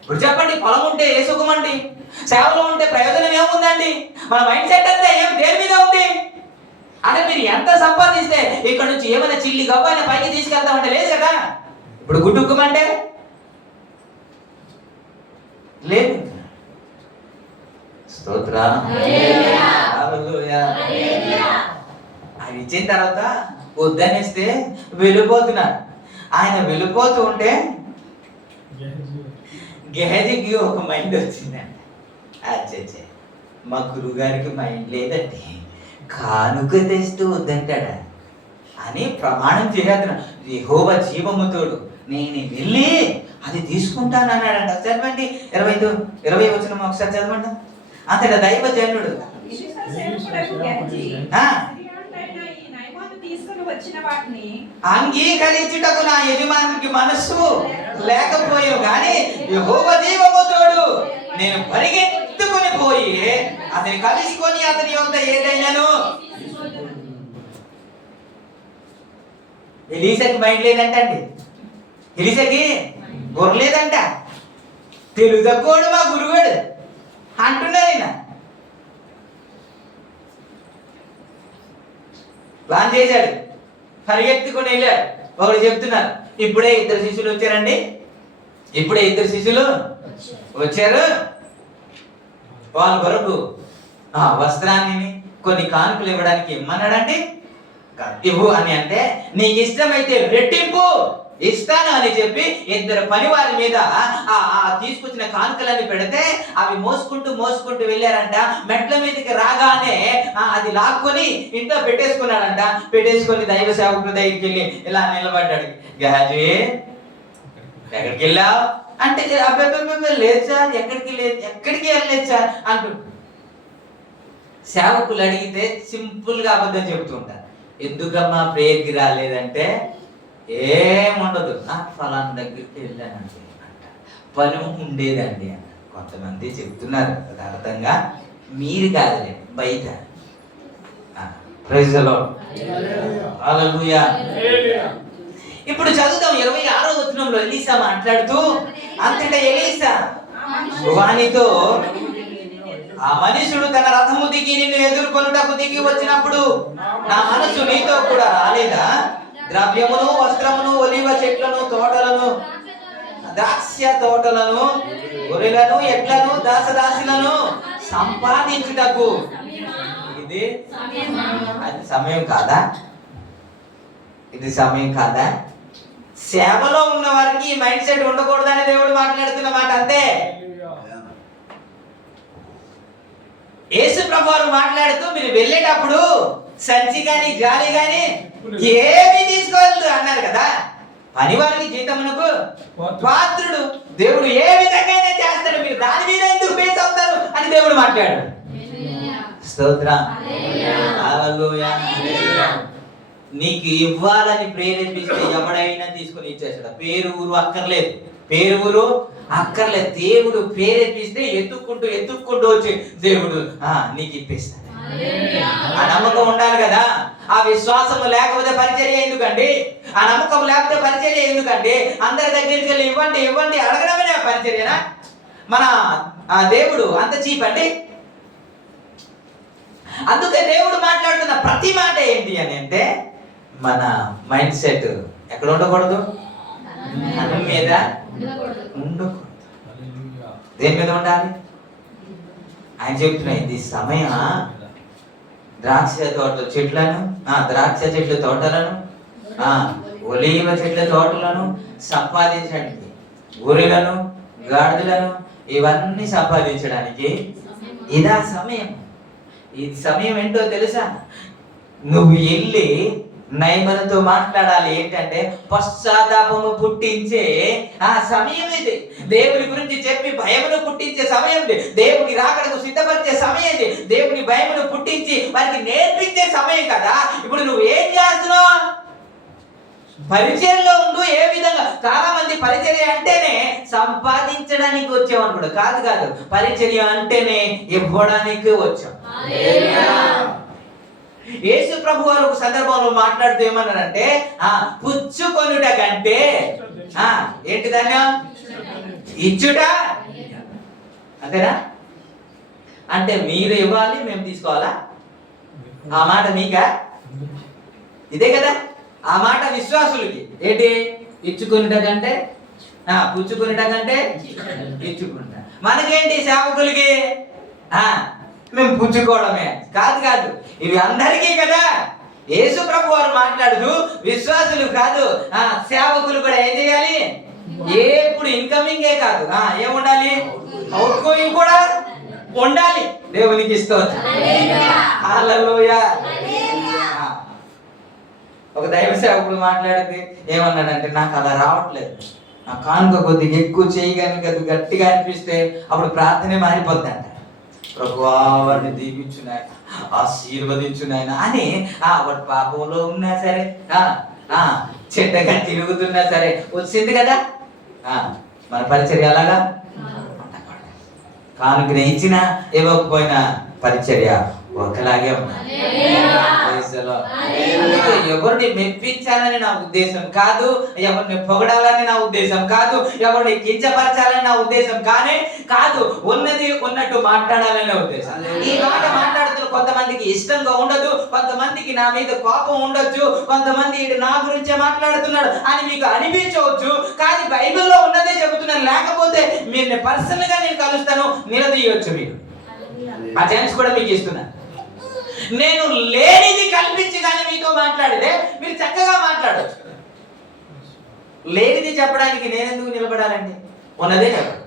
ఇప్పుడు చెప్పండి, పొలం ఉంటే ఏ సుఖమండి? సేవలో ఉంటే ప్రయోజనం ఏముందండి? మన మైండ్ సెట్ అంతా దేని మీద ఉంది? అంటే మీరు ఎంత సంపాదిస్తే ఇక్కడ నుంచి ఏమైనా చిల్లి గవ్వ పైకి తీసుకెళ్తామంటే లేదు కదా. ఇప్పుడు గుడ్డుక్కమంటే లేదు. స్తోత్ర. ఆయన ఇచ్చిన తర్వాత వద్దనేస్తే వెళ్ళిపోతున్నాడు. ఆయన వెళ్ళిపోతూ ఉంటే గెహజీకి ఒక మైండ్ వచ్చిందండి. అచ్చే మా గురువు గారికి మైండ్ లేదండి, కానుక తెస్తూ వద్దంటాడా అని ప్రమాణం చేసేస్తున్నాడు. యెహోవా జీవముతోడు నేను వెళ్ళి అది తీసుకుంటాను అన్నాడంట. చదవండి 20 వచనం ఒకసారి చదవండి. అంతటా దైవజనుడు అంగీకరించుటకు నా యజమానికి మనస్సు లేకపోయాను, కానీ యెహోవా జీవముతోడు నేను పరిగెత్తుకుని పోయి అతని కలుసుకొని అతని యొద్ద ఏదైనాను. ఎలీసాకి మైండ్ లేదంటండి, ఎలీసాకి బుర్ర లేదంట. తెలుగుకోడు మా గురువుడు అంటున్నాడు. ఆయన ప్లాన్ చేశాడు, పరిగెత్తుకుని వెళ్ళాడు. ఒకడు చెప్తున్నారు, ఇప్పుడే 2 శిష్యులు వచ్చారండి, ఇప్పుడే 2 శిష్యులు వచ్చారు, వాళ్ళ కొరకు వస్త్రాన్ని కొన్ని కానుకలు ఇవ్వడానికి ఇమ్మన్నాడండి. ఇవ్వు అని అంటే నీకు ఇష్టమైతే రెట్టింపు ఇస్తాను అని చెప్పి 2 పని వారి మీద తీసుకొచ్చిన కానుకలన్నీ పెడితే అవి మోసుకుంటూ వెళ్ళారంట. మెట్ల మీదకి రాగానే అది లాక్కొని ఇంట్లో పెట్టేసుకున్నాడంట. పెట్టేసుకొని దైవ సేవకుడి దగ్గరికి వెళ్ళి ఇలా నిలబడ్డాడు. గహాజీ ఎక్కడికి వెళ్ళావు అంటే అబ్బాయి లేదు సార్, ఎక్కడికి వెళ్ళలేదు సార్ అంటూ. సేవకులు అడిగితే సింపుల్ గా అబద్ధం చెబుతుంటారు. ఎందుకమ్మా ప్రేయర్కి రాలేదంటే ఏముండదు, ఫలానా దగ్గరికి వెళ్ళానండి అంట, పని ఉండేదండి అంట. కొంతమంది చెప్తున్నారు యథార్థంగా, మీరు కాదులే బయట. ప్రైజ్ ది లార్డ్, హల్లెలూయా. ఇప్పుడు చదువుతాం 26వ వచనంలో ఎలీసా మాట్లాడుతూ, అంతటా ఎలీసా వానితో ఆ మనుషుడు తన రథము దిగి నిన్ను ఎదుర్కొనుటకు దిగి వచ్చినప్పుడు నా మనసు నీతో కూడా రాలేదా? ద్రవ్యమును వస్త్రమును ఒలివ చెట్లను తోటలను ద్రాక్ష తోటలను గొర్రెలను ఎడ్లను దాసదాసులను సంపాదించుటకు ఇది అది సమయం కాదా? ఇది సమయం కాదా? సేవలో ఉన్న వారికి ఈ మైండ్ సెట్ ఉండకూడదని దేవుడు మాట్లాడుతున్న మాట అంతే. యేసు ప్రభువారు మాట్లాడుతూ మీరు వెళ్ళేటప్పుడు సంచి గాని జాలి గాని ఏమి తీసుకోవద్దు అన్నారు కదా. పనివారికి జీతమునకు పాత్రుడు దేవుడు ఏ విధంగా చేస్తాడు, మీరు దాని మీద ఎందుకు బేస్ అవుతారు అని దేవుడు మాట్లాడాడు. స్తోత్రం, హల్లెలూయా. నీకు ఇవ్వాలని ప్రేరేపిస్తే ఎవడైనా తీసుకొని ఇచ్చేస్తాడు. పేరు ఊరు అక్కర్లేదు, పేరు ఊరు అక్కర్లేదు. దేవుడు ప్రేరేపిస్తే ఎత్తుక్కుంటూ వచ్చి దేవుడు నీకు ఇప్పిస్తాడు. ఆ నమ్మకం ఉండాలి కదా. ఆ విశ్వాసము లేకపోతే పరిచర్య ఎందుకండి? ఆ నమ్మకం లేకపోతే పరిచర్య ఎందుకండి? అందరి దగ్గరికి వెళ్ళి ఇవ్వండి అడగడమే పరిచర్యనా? మన దేవుడు అంత చీప్ అండి? అందుకే దేవుడు మాట్లాడుతున్న ప్రతి మాట ఏంటి అని అంటే, మన మైండ్ సెట్ ఎక్కడ ఉండకూడదు? అన్నం మీద ఉండకూడదు. దేని మీద ఉండాలి? ఆయన చెప్తున్నా, ఇది సమయం ద్రాక్ష చెట్ల తోటలను ఒలీవ చెట్ల తోటలను సంపాదించడానికి, గొర్రెలను గాడిదలను ఇవన్నీ సంపాదించడానికి ఇదా సమయం. ఈ సమయం ఏంటో తెలుసా? నువ్వు వెళ్ళి నయమనతో మాట్లాడాలి. ఏంటంటే పశ్చాత్తాపము పుట్టించే ఆ సమయం ఇది. దేవుని గురించి చెప్పి భయమును పుట్టించే సమయం ఇది. దేవుని రాకడకు సిద్ధపరిచే సమయం ఇది. దేవుని భయమును పుట్టించి వారికి నేర్పించే సమయం కదా. ఇప్పుడు నువ్వు ఏం చేస్తున్నావు? పరిచయంలో ఉండు. ఏ విధంగా? చాలా మంది పరిచర్య అంటేనే సంపాదించడానికి వచ్చామనుకోడు. కాదు కాదు, పరిచర్య అంటేనే ఇవ్వడానికి వచ్చాం. యేసు ప్రభు వారు ఒక సందర్భంలో మాట్లాడుతూ ఏమన్నారంటే పుచ్చుకొనుట కంటే ఏంటి దాన్ని ఇచ్చుట. అంతేనా? అంటే మీరు ఇవ్వాలి, మేము తీసుకోవాలా? ఆ మాట మీకా? ఇదే కదా ఆ మాట విశ్వాసులకి. ఏంటి? ఇచ్చుకొనుట కంటే పుచ్చుకొనుట కంటే ఇచ్చుకుంటా. మనకేంటి సేవకులకి? మేము పుచ్చుకోవడమే. కాదు కాదు, ఇవి అందరికీ కదా. యేసు ప్రభు వారు మాట్లాడుతూ విశ్వాసులు కాదు సేవకులు కూడా ఏం చేయాలి? ఎప్పుడు ఇన్కమింగే కాదు, ఏముండాలి? అవుట్ గోయింగ్ కూడా ఉండాలి. దేవునికి స్తోత్రం. హల్లెలూయా. ఒక దైవ సేవకుడు మాట్లాడితే ఏమన్నాడంటే, నాకు అలా రావట్లేదు, నా కానుక కొద్దిగా ఎక్కువ చేయగానే గట్టిగా అనిపిస్తే అప్పుడు ప్రార్థనే మారిపోద్దంట. ప్రభువా వారిని దీవించున్నాయన, ఆశీర్వదించున్నాయన అని వాడు పాపంలో ఉన్నా సరే చెడ్డగా తిరుగుతున్నా సరే వచ్చింది కదా. మన పరిచర్య అలాగా కానుకని ఇచ్చినా ఇవ్వకపోయినా పరిచర్య ఒకలాగే ఉన్నది. ఎవరిని మెప్పించాలని నా ఉద్దేశం కాదు, ఎవరిని పొగడాలని నా ఉద్దేశం కాదు, ఎవరిని కించపరచాలని నా ఉద్దేశం కాదు. ఉన్నది ఉన్నట్టు మాట్లాడాలనే ఉద్దేశం. ఈ మాట మాట్లాడుతున్న కొంతమందికి ఇష్టంగా ఉండదు, కొంతమందికి నా మీద కోపం ఉండొచ్చు, కొంతమంది నా గురించే మాట్లాడుతున్నాడు అని మీకు అనిపించవచ్చు. కానీ బైబిల్లో ఉన్నదే చెబుతున్నాను. లేకపోతే మీరు పర్సనల్ గా నేను కలుస్తాను, నిలదీయొచ్చు. మీరు ఆ ఛాన్స్ కూడా మీకు ఇస్తున్నాను. నేను లేనిది కల్పించి కానీ మీతో మాట్లాడితే మీరు చక్కగా మాట్లాడవచ్చు. లేనిది చెప్పడానికి నేను ఎందుకు నిలబడాలండి? ఉన్నదే చెప్పండి.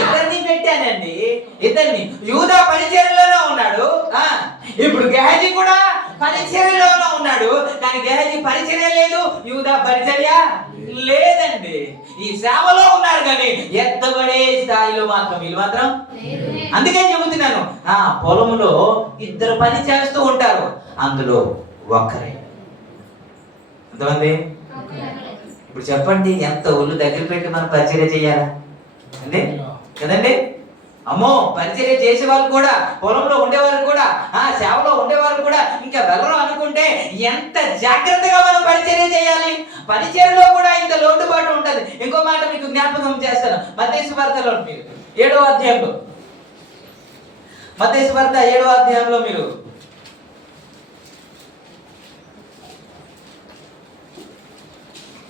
ఇద్దరిని పెట్టానండి, ఇద్దరిని. యూదా పరిచర్యలోనే ఉన్నాడు, ఇప్పుడు గెహజీ కూడా పరిచర్యలోనే ఉన్నాడు. కానీ గెహజీ పరిచర్య లేదు, యూదా పరిచర్య లేదండి. ఈ సేవలో ఉన్నారు కానీ ఎత్తబడే స్థాయిలో మాత్రం వీళ్ళు మాత్రం. అందుకే చెబుతున్నాను, పొలంలో ఇద్దరు పని చేస్తూ ఉంటారు, అందులో ఒక్కరే. ఎంతమంది? ఇప్పుడు చెప్పండి, ఎంత ఒళ్ళు దగ్గర పెట్టి మనం పరిచర్య చేయాలా అండి? కదండి. అమ్మో, పరిచర్య చేసే వాళ్ళు కూడా, పొలంలో ఉండేవారు కూడా, సేవలో ఉండేవారు కూడా ఇంకా వెళ్ళరు అనుకుంటే ఎంత జాగ్రత్తగా మనం పరిచర్య చేయాలి. పరిచర్యలో కూడా ఇంత లోటుబాటు ఉంటది. ఇంకో మాట మీకు జ్ఞాపకం చేస్తాను. మత్తయి సువార్తలో మీరు 7వ అధ్యాయంలో, మత్తయి సువార్త 7వ అధ్యాయంలో మీరు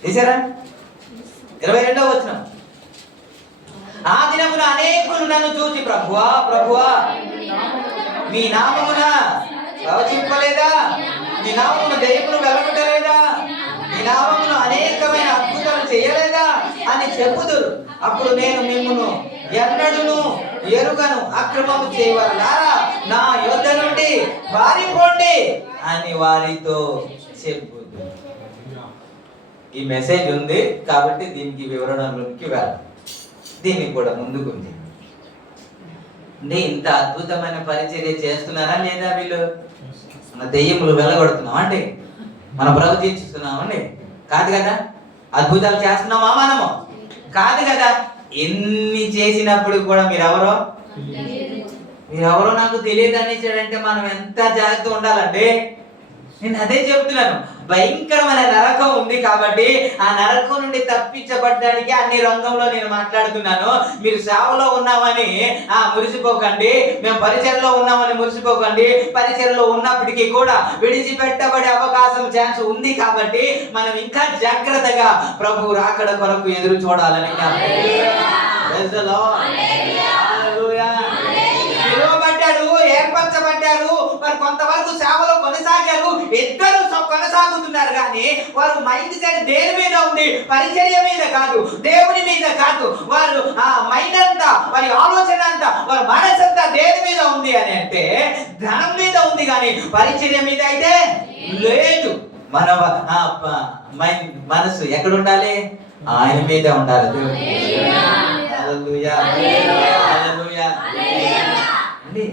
తీసారా? 22వ వచనం. ఆ దినమున అనేకులు నన్ను చూసి, ప్రభువా ప్రభువా మీ నామమున ప్రవచింపలేదా, మీ నామమున దెయ్యములు వెళ్ళగొట్టలేదా, మీ నామమున అనేకమైన అద్భుతాలు చేయలేదా అని చెప్పుదురు. అప్పుడు నేను మిమ్మును ఎన్నడూను ఎరుగను, అక్రమము చేయవారులారా నా యొద్ద నుండి పారిపోండి అని వారితో చెప్పుదు. ఈ మెసేజ్ ఉంది కాబట్టి దీనికి వివరణలోకి వెళ్ళాలి. దీన్ని కూడా ముందుకుంది. ఇంత అద్భుతమైన పరిచర్య చేస్తున్నారా లేదా? వీళ్ళు మన దెయ్యములు వెళ్ళగొడుతున్నాం అండి, మనం ప్రవచించుతున్నామండి? కాదు కదా. అద్భుతాలు చేస్తున్నామా మనము? కాదు కదా. ఎన్ని చేసినప్పుడు కూడా మీరెవరో నాకు తెలియదు అనేసాడంటే మనం ఎంత జాగ్రత్త ఉండాలండి. నేను అదే చెప్తున్నాను. భయంకరమైన నరకం ఉంది కాబట్టి ఆ నరకం నుండి తప్పించబడడానికి అన్ని రంగంలో నేను మాట్లాడుతున్నాను. మీరు సేవలో ఉన్నామని మురిసిపోకండి, మేము పరిచర్లో ఉన్నామని మురిసిపోకండి. పరిచర్లో ఉన్నప్పటికీ కూడా విడిచిపెట్టబడే అవకాశం, ఛాన్స్ ఉంది కాబట్టి మనం ఇంకా జాగ్రత్తగా ప్రభు రాకడ కొరకు ఎదురు చూడాలని పిలువబడ్డాడు, ఏర్పరచబడ్డారు. మరి కొంతవరకు సేవలో కొనసాగారు. ఇద్దరు కొనసాగుతున్నారు కానీ వారు మైండ్ సెట్ దేని మీద ఉంది? పరిచర్య మీద కాదు, దేవుని మీద కాదు. వారు మైండ్ అంతా, వారి ఆలోచన అంతా, వారి మనసంతా దేని మీద ఉంది అని అంటే ధనం మీద ఉంది కానీ పరిచర్య మీద అయితే లేదు. మన మనసు ఎక్కడ ఉండాలి? ఆయన మీద ఉండాలి. హల్లెలూయా, హల్లెలూయా. అండి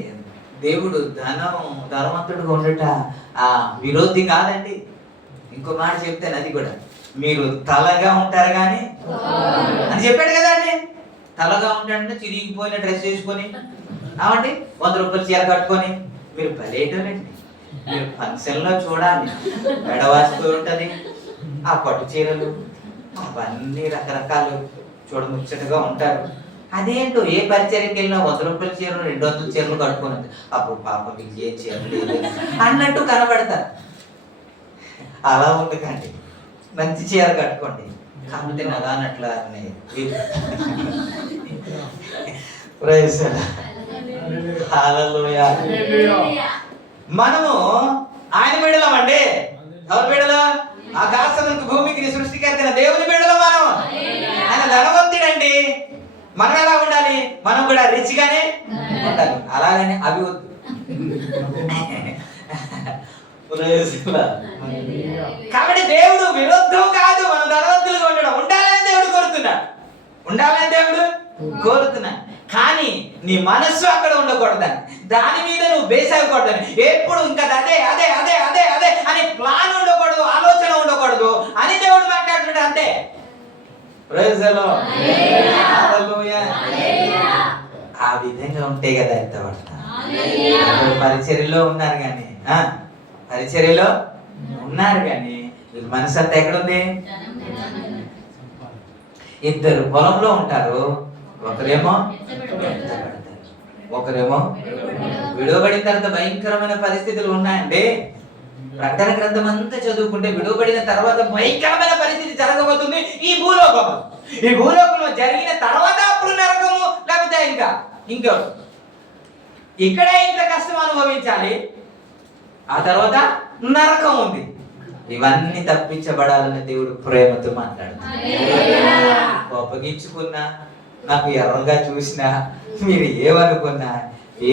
దేవుడు ధనవంతుడుగా ఉండట విరోధి కాదండి. ఇంకో మాట చెప్తాను, అది కూడా మీరు తలగా ఉంటారు కానీ అని చెప్పాడు కదా అండి. తలగా ఉంటాడంటే చిరిగిపోయిన డ్రెస్ వేసుకొని అవండి 100 రూపాయలు చీర కట్టుకొని మీరు భలేటోనండి. మీరు ఫంక్షన్లో చూడాలి, మెడవాస్తూ ఉంటది, ఆ పట్టు చీరలు అవన్నీ రకరకాలు చూడముచ్చటగా ఉంటారు. అదేంటో ఏ పరిచర్యకి వెళ్ళినా 100 రూపాయల చీరలు 200 చీరలు కట్టుకున్నది. అప్పుడు పాప మీకు ఏ చీర లేదు అన్నట్టు కనబడతారు. అలా ఉండకండి, మంచి చీర కట్టుకోండి. కాకపోతే నగానట్లా మనము ఆయన బిడ్డలం అండి. ఎవరి బిడ్డలం? ఆకాశమునకు భూమికి సృష్టికర్తైన దేవుని బిడ్డలం మనం. ఆయన ధనవంతుడండి. మనం ఎలా ఉండాలి? మనం కూడా రిచ్ గానే ఉండాలి. అలాగని అవి కాబట్టి దేవుడు విరుద్ధం కాదు. మనం ధనవంతులుగా ఉండడం ఉండాలని దేవుడు కోరుతున్నాడు. ఉండాలని దేవుడు కోరుతున్నాడు. కానీ నీ మనస్సు అక్కడ ఉండకూడదని, దాని మీద నువ్వు బేసాగకూడదని, ఎప్పుడు ఇంకా అదే అదే అదే అదే అదే అని ప్లాన్ ఉండకూడదు, ఆలోచన ఉండకూడదు అని దేవుడు మాట్లాడుతున్నాడు. అంతే. Praise the lord. హల్లెలూయా. ఆ విధంగా ఉంటే కదా ఎంత పడతా. పరిచర్యలో ఉన్నారు కానీ పరిచర్యలో ఉన్నారు కానీ వీళ్ళ మనసు అంతా ఎక్కడుంది? ఇద్దరు పొలంలో ఉంటారు, ఒకరేమో ఒకరేమో విడువబడిన తర్వాత భయంకరమైన పరిస్థితులు ఉన్నాయండి. ప్రకటన గ్రంథం అంతా చదువుకుంటే విడువబడిన తర్వాత భయంకరమైన పరిస్థితి జరగబోతుంది ఈ భూలోకం. ఈ భూలోకంలో జరిగిన తర్వాత అప్పుడు నరకము, లేకపోతే ఇంకా ఇక్కడే ఇంత కష్టం అనుభవించాలి, ఆ తర్వాత నరకం ఉంది. ఇవన్నీ తప్పించబడాలని దేవుడు ప్రేమతో మాట్లాడుతున్నాడు. కోపగించుకున్నా, నాకు ఎర్రగా చూసినా, మీరు ఏమనుకున్నా,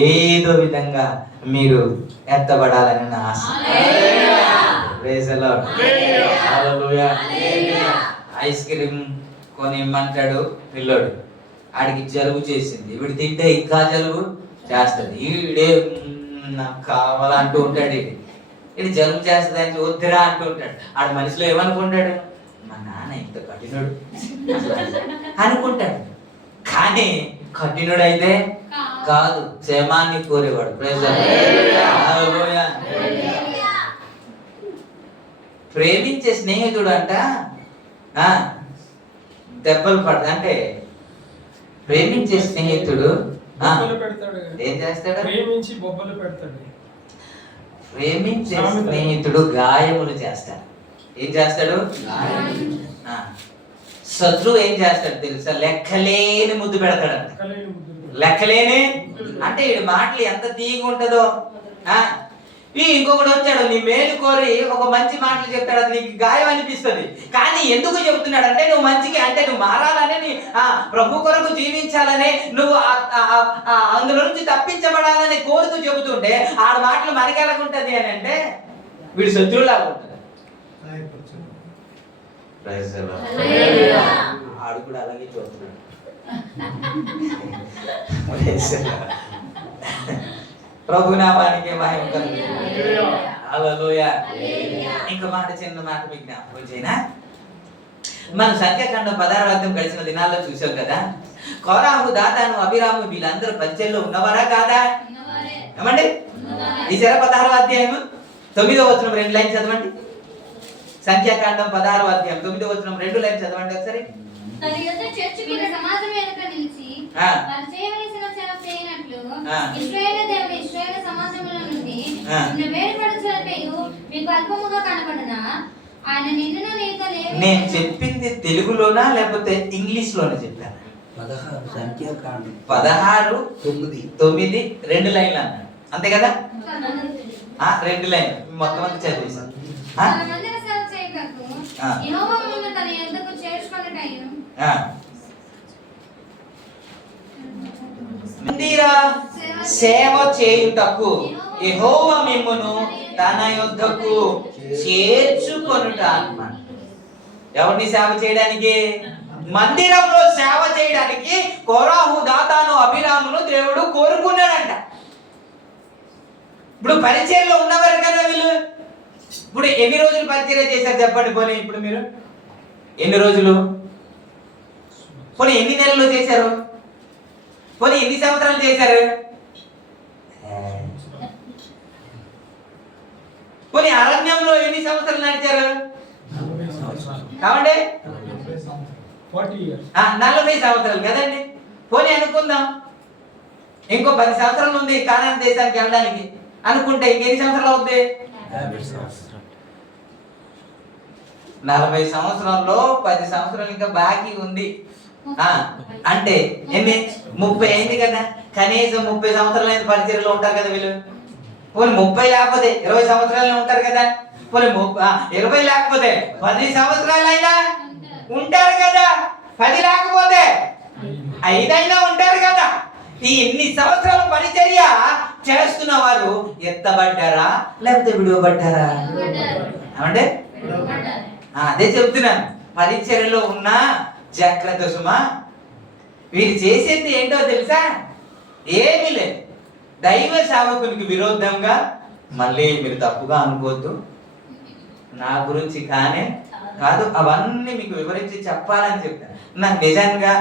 ఏదో విధంగా మీరు ఎత్తబడాలని నా ఆశ. Praise the lord. Hallelujah. Ice cream కొని ఇమ్మంటాడు పిల్లోడు, ఆడికి జలుబు చేసింది. వీడు తింటే ఇంకా జలుబు చేస్తుంది. ఈడే నాకు కావాలంటూ ఉంటాడు. ఇది జలుబు చేస్తుంది అని వద్దురా అంటూ ఉంటాడు. ఆడు మనసులో ఏమనుకుంటాడు? మా నాన్న ఇంత కఠినుడు అనుకుంటాడు. కానీ కఠినుడైతే కాదు, క్షేమాన్ని కోరేవాడు. ప్రేమించే స్నేహితుడు అంట దెబ్బలు పడదు. అంటే ప్రేమించే స్నేహితుడు ఏం చేస్తాడు? ప్రేమించే స్నేహితుడు గాయములు చేస్తాడు. ఏం చేస్తాడు? శత్రువు ఏం చేస్తాడు తెలుసా? లెక్కలేని ముద్దు పెడతాడంట. లెక్కలేని అంటే ఈ మాటలు ఎంత తీగా ఉంటుందో. ఇంకొకటి వచ్చాడు, నీ మేలు కోరి ఒక మంచి మాటలు చెప్తాడు, అది నీకు గాయం అనిపిస్తుంది. కానీ ఎందుకు చెబుతున్నాడు అంటే నువ్వు మంచిగా, అంటే నువ్వు మారాలని, నీ ప్రభు కొరకు జీవించాలని, నువ్వు అందులో నుంచి తప్పించబడాలని కోరుతూ చెబుతుంటే ఆడ మాటలు మనకెలాగుంటది అని అంటే వీడు శత్రువులాగా ఉంటుంది. ఆడు కూడా అలాగే చూస్తున్నాడు. ప్రభునామానికి మహిమ కలుగును. హల్లెలూయా. ఇంకో మాట, చిన్న మాట మీకు జ్ఞాపకం చేయనా? మనం సంఖ్యాకాండం 16వ అధ్యాయం గడిచిన దినాల్లో చూసాం కదా. కోరాహు, దాతాను, అభిరాము వీళ్ళందరూ పరిచర్యలో ఉన్నవారా కాదా? ఏమండి? ఈ 16వ అధ్యాయం 9వ వచనం 2 లైన్ చదవండి. సంఖ్యాకాండం 16వ అధ్యాయం 9వ వచనం 2 లైన్ చదవండి ఒకసారి. నేను చెప్పింది తెలుగులోనా లేకపోతే ఇంగ్లీష్ లోనే చెప్పాను? 16 9 2 లైన్లు అన్నాడు, అంతే కదా? 2 లైన్ మొత్తం అంతా చదివేశాను. మన మందిర సేవ చేయటకు ఆ. యెహోవా మిమ్మల్ని తన యొద్దకు చేర్చుకొనుటయు మందిర సేవ చేయుటకు యెహోవా మిమ్మును తన యొద్దకు చేర్చుకొనుట అన్నమాట. ఎవరిని సేవ చేయడానికి? మందిరంలో సేవ చేయడానికి కోరాహు, దాతాను, అభిరామును దేవుడు కోరుకున్నాడంట. ఇప్పుడు పరిచయంలో ఉన్నవారు కదా వీళ్ళు. ఇప్పుడు ఎన్ని రోజులు పరిచయం చేశారు చెప్పండి పోనీ. ఇప్పుడు మీరు ఎన్ని రోజులు, పోనీ ఎన్ని నెలలు చేశారు, పోనీ ఎన్ని సంవత్సరాలు చేశారు, పోనీ అరణ్యంలో ఎన్ని సంవత్సరాలు నడిచారు కావండి? 40 సంవత్సరాలు కదండి. పోనీ అనుకుందాం ఇంకో 10 సంవత్సరాలు ఉంది కానాన్ దేశానికి వెళ్ళడానికి అనుకుంటే ఇంకెన్ని సంవత్సరాలు అవుతుంది? 40 సంవత్సరాల్లో 10 సంవత్సరాలు ఇంకా బాకీ ఉంది. అంటే ఎన్ని? 30 అయింది కదా. కనీసం 30 సంవత్సరాలు అయితే పరిచయలో ఉంటారు కదా వీళ్ళు. పోనీ 30 లేకపోతే 20 సంవత్సరాలు ఉంటారు కదా. పోనీ 20 లేకపోతే 10 సంవత్సరాలు అయినా ఉంటారు కదా. 10 లేకపోతే 5 అయినా ఉంటారు కదా. ఈ ఇన్ని సంవత్సరాల పరిచర్య చేస్తున్న వారు ఎత్తబడ్డారా లేకపోతే విడువబడ్డారా? అంటే అదే చెప్తున్నాను. పరిచర్యలో ఉన్న జాగ్రత్త సుమా. వీరు చేసేది ఏంటో తెలుసా? ఏమీ లేదు. దైవ సేవకునికి విరోధంగా, మళ్ళీ మీరు తప్పుగా అనుకోవద్దు, నా గురించి కానే కాదు, అవన్నీ మీకు వివరించి చెప్పాలని చెప్తాను. నాకు నిజంగా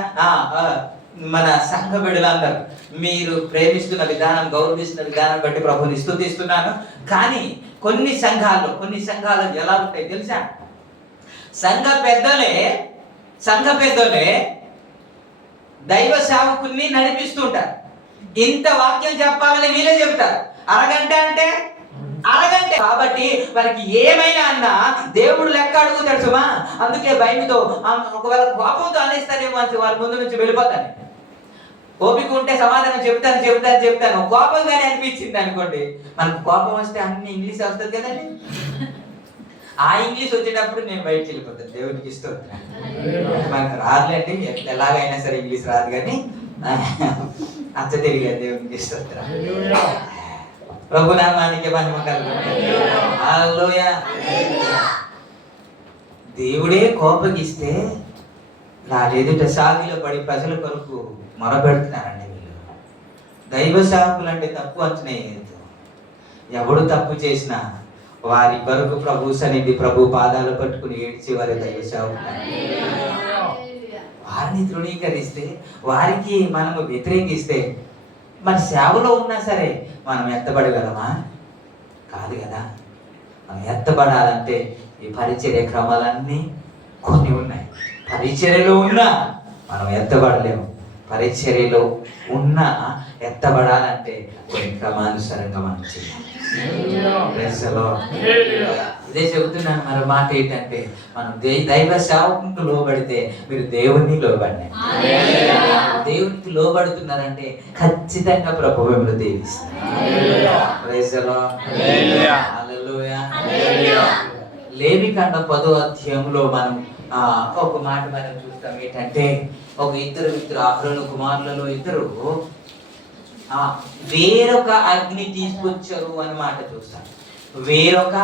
మన సంఘ బిడ్డలందరూ మీరు ప్రేమిస్తున్న విధానం, గౌరవిస్తున్న విధానం బట్టి ప్రభుని స్తుతిస్తున్నాను. కానీ కొన్ని సంఘాలు ఎలా ఉంటాయి తెలుసా? సంఘ పెద్దలే దైవ సేవకుల్ని నడిపిస్తుంటారు. ఇంత వాక్యం చెప్పాలని వీళ్ళే చెప్తారు. అరగంట అంటే అరగంట. కాబట్టి వారికి ఏమైనా అన్నా దేవుడు లెక్క అడుగుతాడు సుమా. అందుకే భయంతో, ఒకవేళ కోపంతో అనేస్తారేమో అని వారి ముందు నుంచి వెళ్ళిపోతాను. ఓపిక ఉంటే సమాధానం చెప్తాను. కోపంగానే అనిపించింది అనుకోండి, మనకు కోపం వస్తే అన్ని ఇంగ్లీష్ వస్తుంది కదండి. ఆ ఇంగ్లీష్ వచ్చేటప్పుడు నేను బయటకు వెళ్ళిపోతాను. దేవునికి ఇష్టం మనకు రాదులేండి, ఎలాగైనా సరే ఇంగ్లీష్ రాదు, కానీ అచ్చ తెలియదు దేవునికి ఇష్టం. ప్రభునామానికి మహిమ కలుగును. హల్లెలూయా. దేవుడే కోపగిస్తే నా ఎదుట సాగిలో పడి ప్రజల కొరకు మొరపెడుతున్నారండి వీళ్ళు. దైవ సేవకులు అంటే తప్పు అంచనా వేయద్దు. ఎవడు తప్పు చేసినా వారి కొరకు ప్రభు సన్నిధి, ప్రభు పాదాలు పట్టుకుని ఏడ్చి వారి దైవ సేవకులు. వారిని తృణీకరిస్తే, వారికి మనము వ్యతిరేకిస్తే, మన సేవలో ఉన్నా సరే మనం ఎత్తబడగలమా? కాదు కదా. మనం ఎత్తబడాలంటే ఈ పరిచర్య క్రమాలన్నీ కొన్ని ఉన్నాయి. పరిచర్యలో ఉన్నా మనం ఎత్తబడలేము. పరిచర్యలో ఉన్నా ఎత్తబడాలంటే కొన్ని క్రమానుసారంగా మనం చేయాలి. ఇదే చెబుతున్నాను. మరి మాట ఏంటంటే, మనం దైవ సేవకునికి లోబడితే మీరు దేవుణ్ణి లోబడినాయి. దేవునికి లోబడుతున్నారంటే ఖచ్చితంగా ప్రభు మిమ్మల్ని దీవిస్తారు. లేవికాండ 10వ అధ్యాయంలో మనం ఒక మాట మనం చూస్తాం. ఏంటంటే, ఒక ఇద్దరు అహరోను కుమారులలో ఇద్దరు వేరొక అగ్ని తీసుకొచ్చారు అన్నమాట చూస్తాం. వేరొక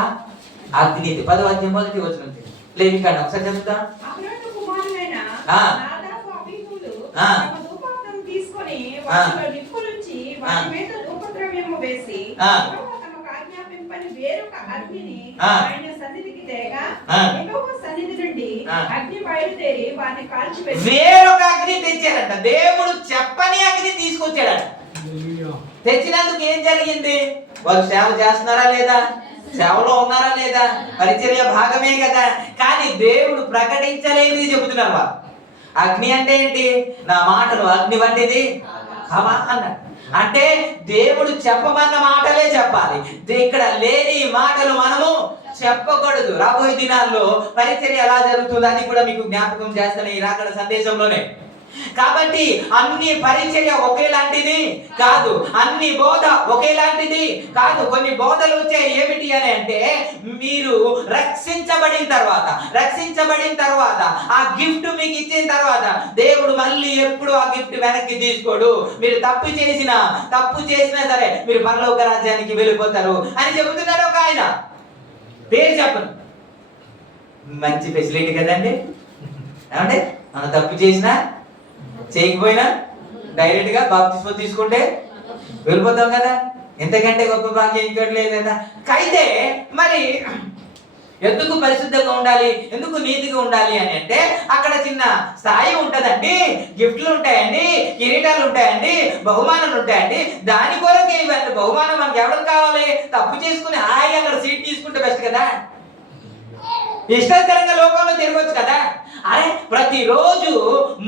అగ్ని 10వ అధ్యాయం 1వ వచనం లేవికాండ ఒకసారి చెప్తా. అహరోను కుమారులైన నాదాబు, అబీహులు తమ ధూపం తీసుకొని వాటిలో నిప్పులుంచి వాటి మీద ధూపద్రవ్యము వేసి తమకు ఆజ్ఞాపింపని వేరొక అగ్నిని ఆయన సన్నిధికి తేగా యెహోవా సన్నిధి నుండి అగ్ని బయలుదేరి వారిని కాల్చివేసి. వేరొక అగ్ని తెచ్చారంట. దేవుడు చెప్పని అగ్ని తీసుకొచ్చాడంట. తెచ్చినందుకు ఏం జరిగింది? వాళ్ళు సేవ చేస్తున్నారా లేదా? సేవలో ఉన్నారా లేదా? పరిచర్య భాగమే కదా. కానీ దేవుడు ప్రకటించలేనిది చెబుతున్నారు వాళ్ళు. అగ్ని అంటే ఏంటి? నా మాటలు అగ్ని వంటిది అన్నాడు. అంటే దేవుడు చెప్పమన్న మాటలే చెప్పాలి. ఇక్కడ లేని మాటలు మనము చెప్పకూడదు. రాబోయే దినాల్లో పరిచర్య ఎలా జరుగుతుంది అని కూడా మీకు జ్ఞాపకం చేస్తాను ఈ రాకడ సందేశంలోనే. కాబట్టి అన్ని పరిచర్య ఒకేలాంటిది కాదు, అన్ని బోధ ఒకేలాంటిది కాదు. కొన్ని బోధలు వచ్చే ఏమిటి అని అంటే, మీరు రక్షించబడిన తర్వాత ఆ గిఫ్ట్ మీకు ఇచ్చిన తర్వాత దేవుడు మళ్ళీ ఎప్పుడు ఆ గిఫ్ట్ వెనక్కి తీసుకోడు. మీరు తప్పు చేసినా సరే మీరు పరలోక రాజ్యానికి వెళ్ళిపోతారు అని చెబుతున్నారు ఒక ఆయన. పేరు చెప్పను, మంచి ఫెసిలిటీ కదండి. ఏమంటే మనం తప్పు చేసినా చేయకపోయినా డైరెక్ట్ గా బాప్తిస్మం తీసుకుంటే వెళ్ళిపోతాం కదా. ఎంతకంటే గొప్ప భాగ్యం ఇంకోటి లేదు కదా. అయితే మరి ఎందుకు పరిశుద్ధంగా ఉండాలి, ఎందుకు నీతిగా ఉండాలి అని అంటే, అక్కడ చిన్న స్థాయి ఉంటదండి, గిఫ్ట్లు ఉంటాయండి, కిరీటాలు ఉంటాయండి, బహుమానాలు ఉంటాయండి. దాని కొరకు ఇవన్నీ బహుమానం మనకి ఎవరికి కావాలి? తప్పు చేసుకుని హాయి అక్కడ సీట్ తీసుకుంటే బెస్ట్ కదా. ఇష్టకరంగా లోకంలో తిరగొచ్చు కదా. అరే ప్రతిరోజు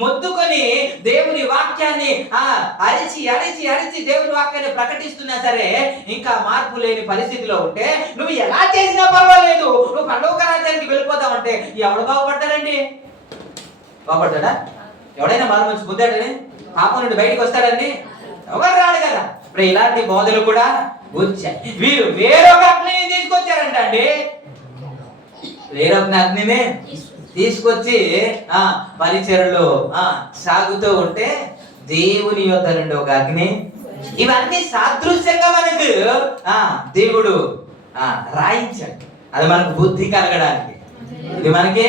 మొత్తుకొని దేవుని వాక్యాన్ని అరిచి అరిచి అరిచి దేవుని వాక్యాన్ని ప్రకటిస్తున్నా సరే ఇంకా మార్పు లేని పరిస్థితిలో ఉంటే నువ్వు ఎలా చేసినా పర్వాలేదు, నువ్వు పరలోక రాజ్యానికి వెళ్ళిపోతావంటే ఎవడు బాగుపడతాడండి? బాగుపడతాడా? ఎవడైనా మారు మంచి పొందాడని పాపం నుండి బయటకు వస్తాడండి? ఎవరు రాడు కదా. ఇప్పుడు ఇలాంటి బోధలు కూడా వచ్చాయి. వీరు వేరొక అగ్నిని తీసుకొచ్చారంట అండి. వేరొక అగ్నిని తీసుకొచ్చి పరిచర్యలో సాగుతూ ఉంటే దేవుని యొద్ద నుండి ఒక అగ్ని. ఇవన్నీ సాదృశ్యంగా మనకు దేవుడు రాయించాడు. అది మనకు బుద్ధి కలగడానికి, ఇది మనకి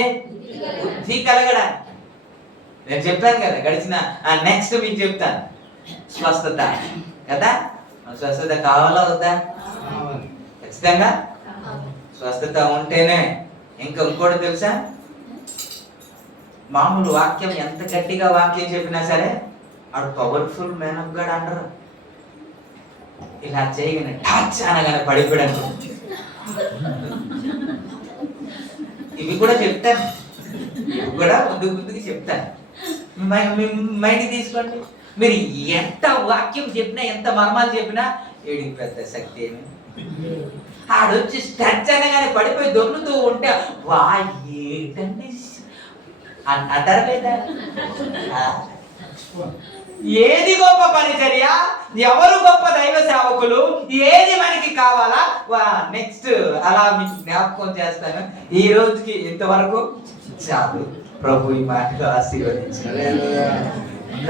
బుద్ధి కలగడానికి. నేను చెప్పాను కదా గడిచిన నెక్స్ట్ మీకు చెప్తాను. స్వస్థత కదా, స్వస్థత కావాలా వద్దా? ఖచ్చితంగా స్వస్థత ఉంటేనే. ఇంకోటి తెలుసా, మామూలు వాక్యం ఎంత గట్టిగా వాక్యం చెప్పినా సరే ఆడు పవర్ఫుల్ మ్యాన్ ఆఫ్ గాడ్ అంటారు. ఇలా చేయగానే టచ్ అనగానే పడిపోయాడు. ఇవి కూడా చెప్తాను, ముందుకు చెప్తాను. మైండ్ తీసుకోండి. మీరు ఎంత వాక్యం చెప్పినా, ఎంత మర్మాలు చెప్పినా ఏడికి పెద్ద శక్తి ఏమి. ఆడొచ్చి టచ్ అనగానే పడిపోయి దొర్లుతూ ఉంటే వా ఏంటండి అంటారా లేదా? ఏది గొప్ప పరిచర్య, ఎవరు గొప్ప దైవ సేవకులు, ఏది మనకి కావాలా? నెక్స్ట్ అలా మీకు జ్ఞాపకం చేస్తాను. ఈ రోజుకి ఇంతవరకు చాలు. ప్రభు ఈ మాటలు ఆశీర్వదించారు.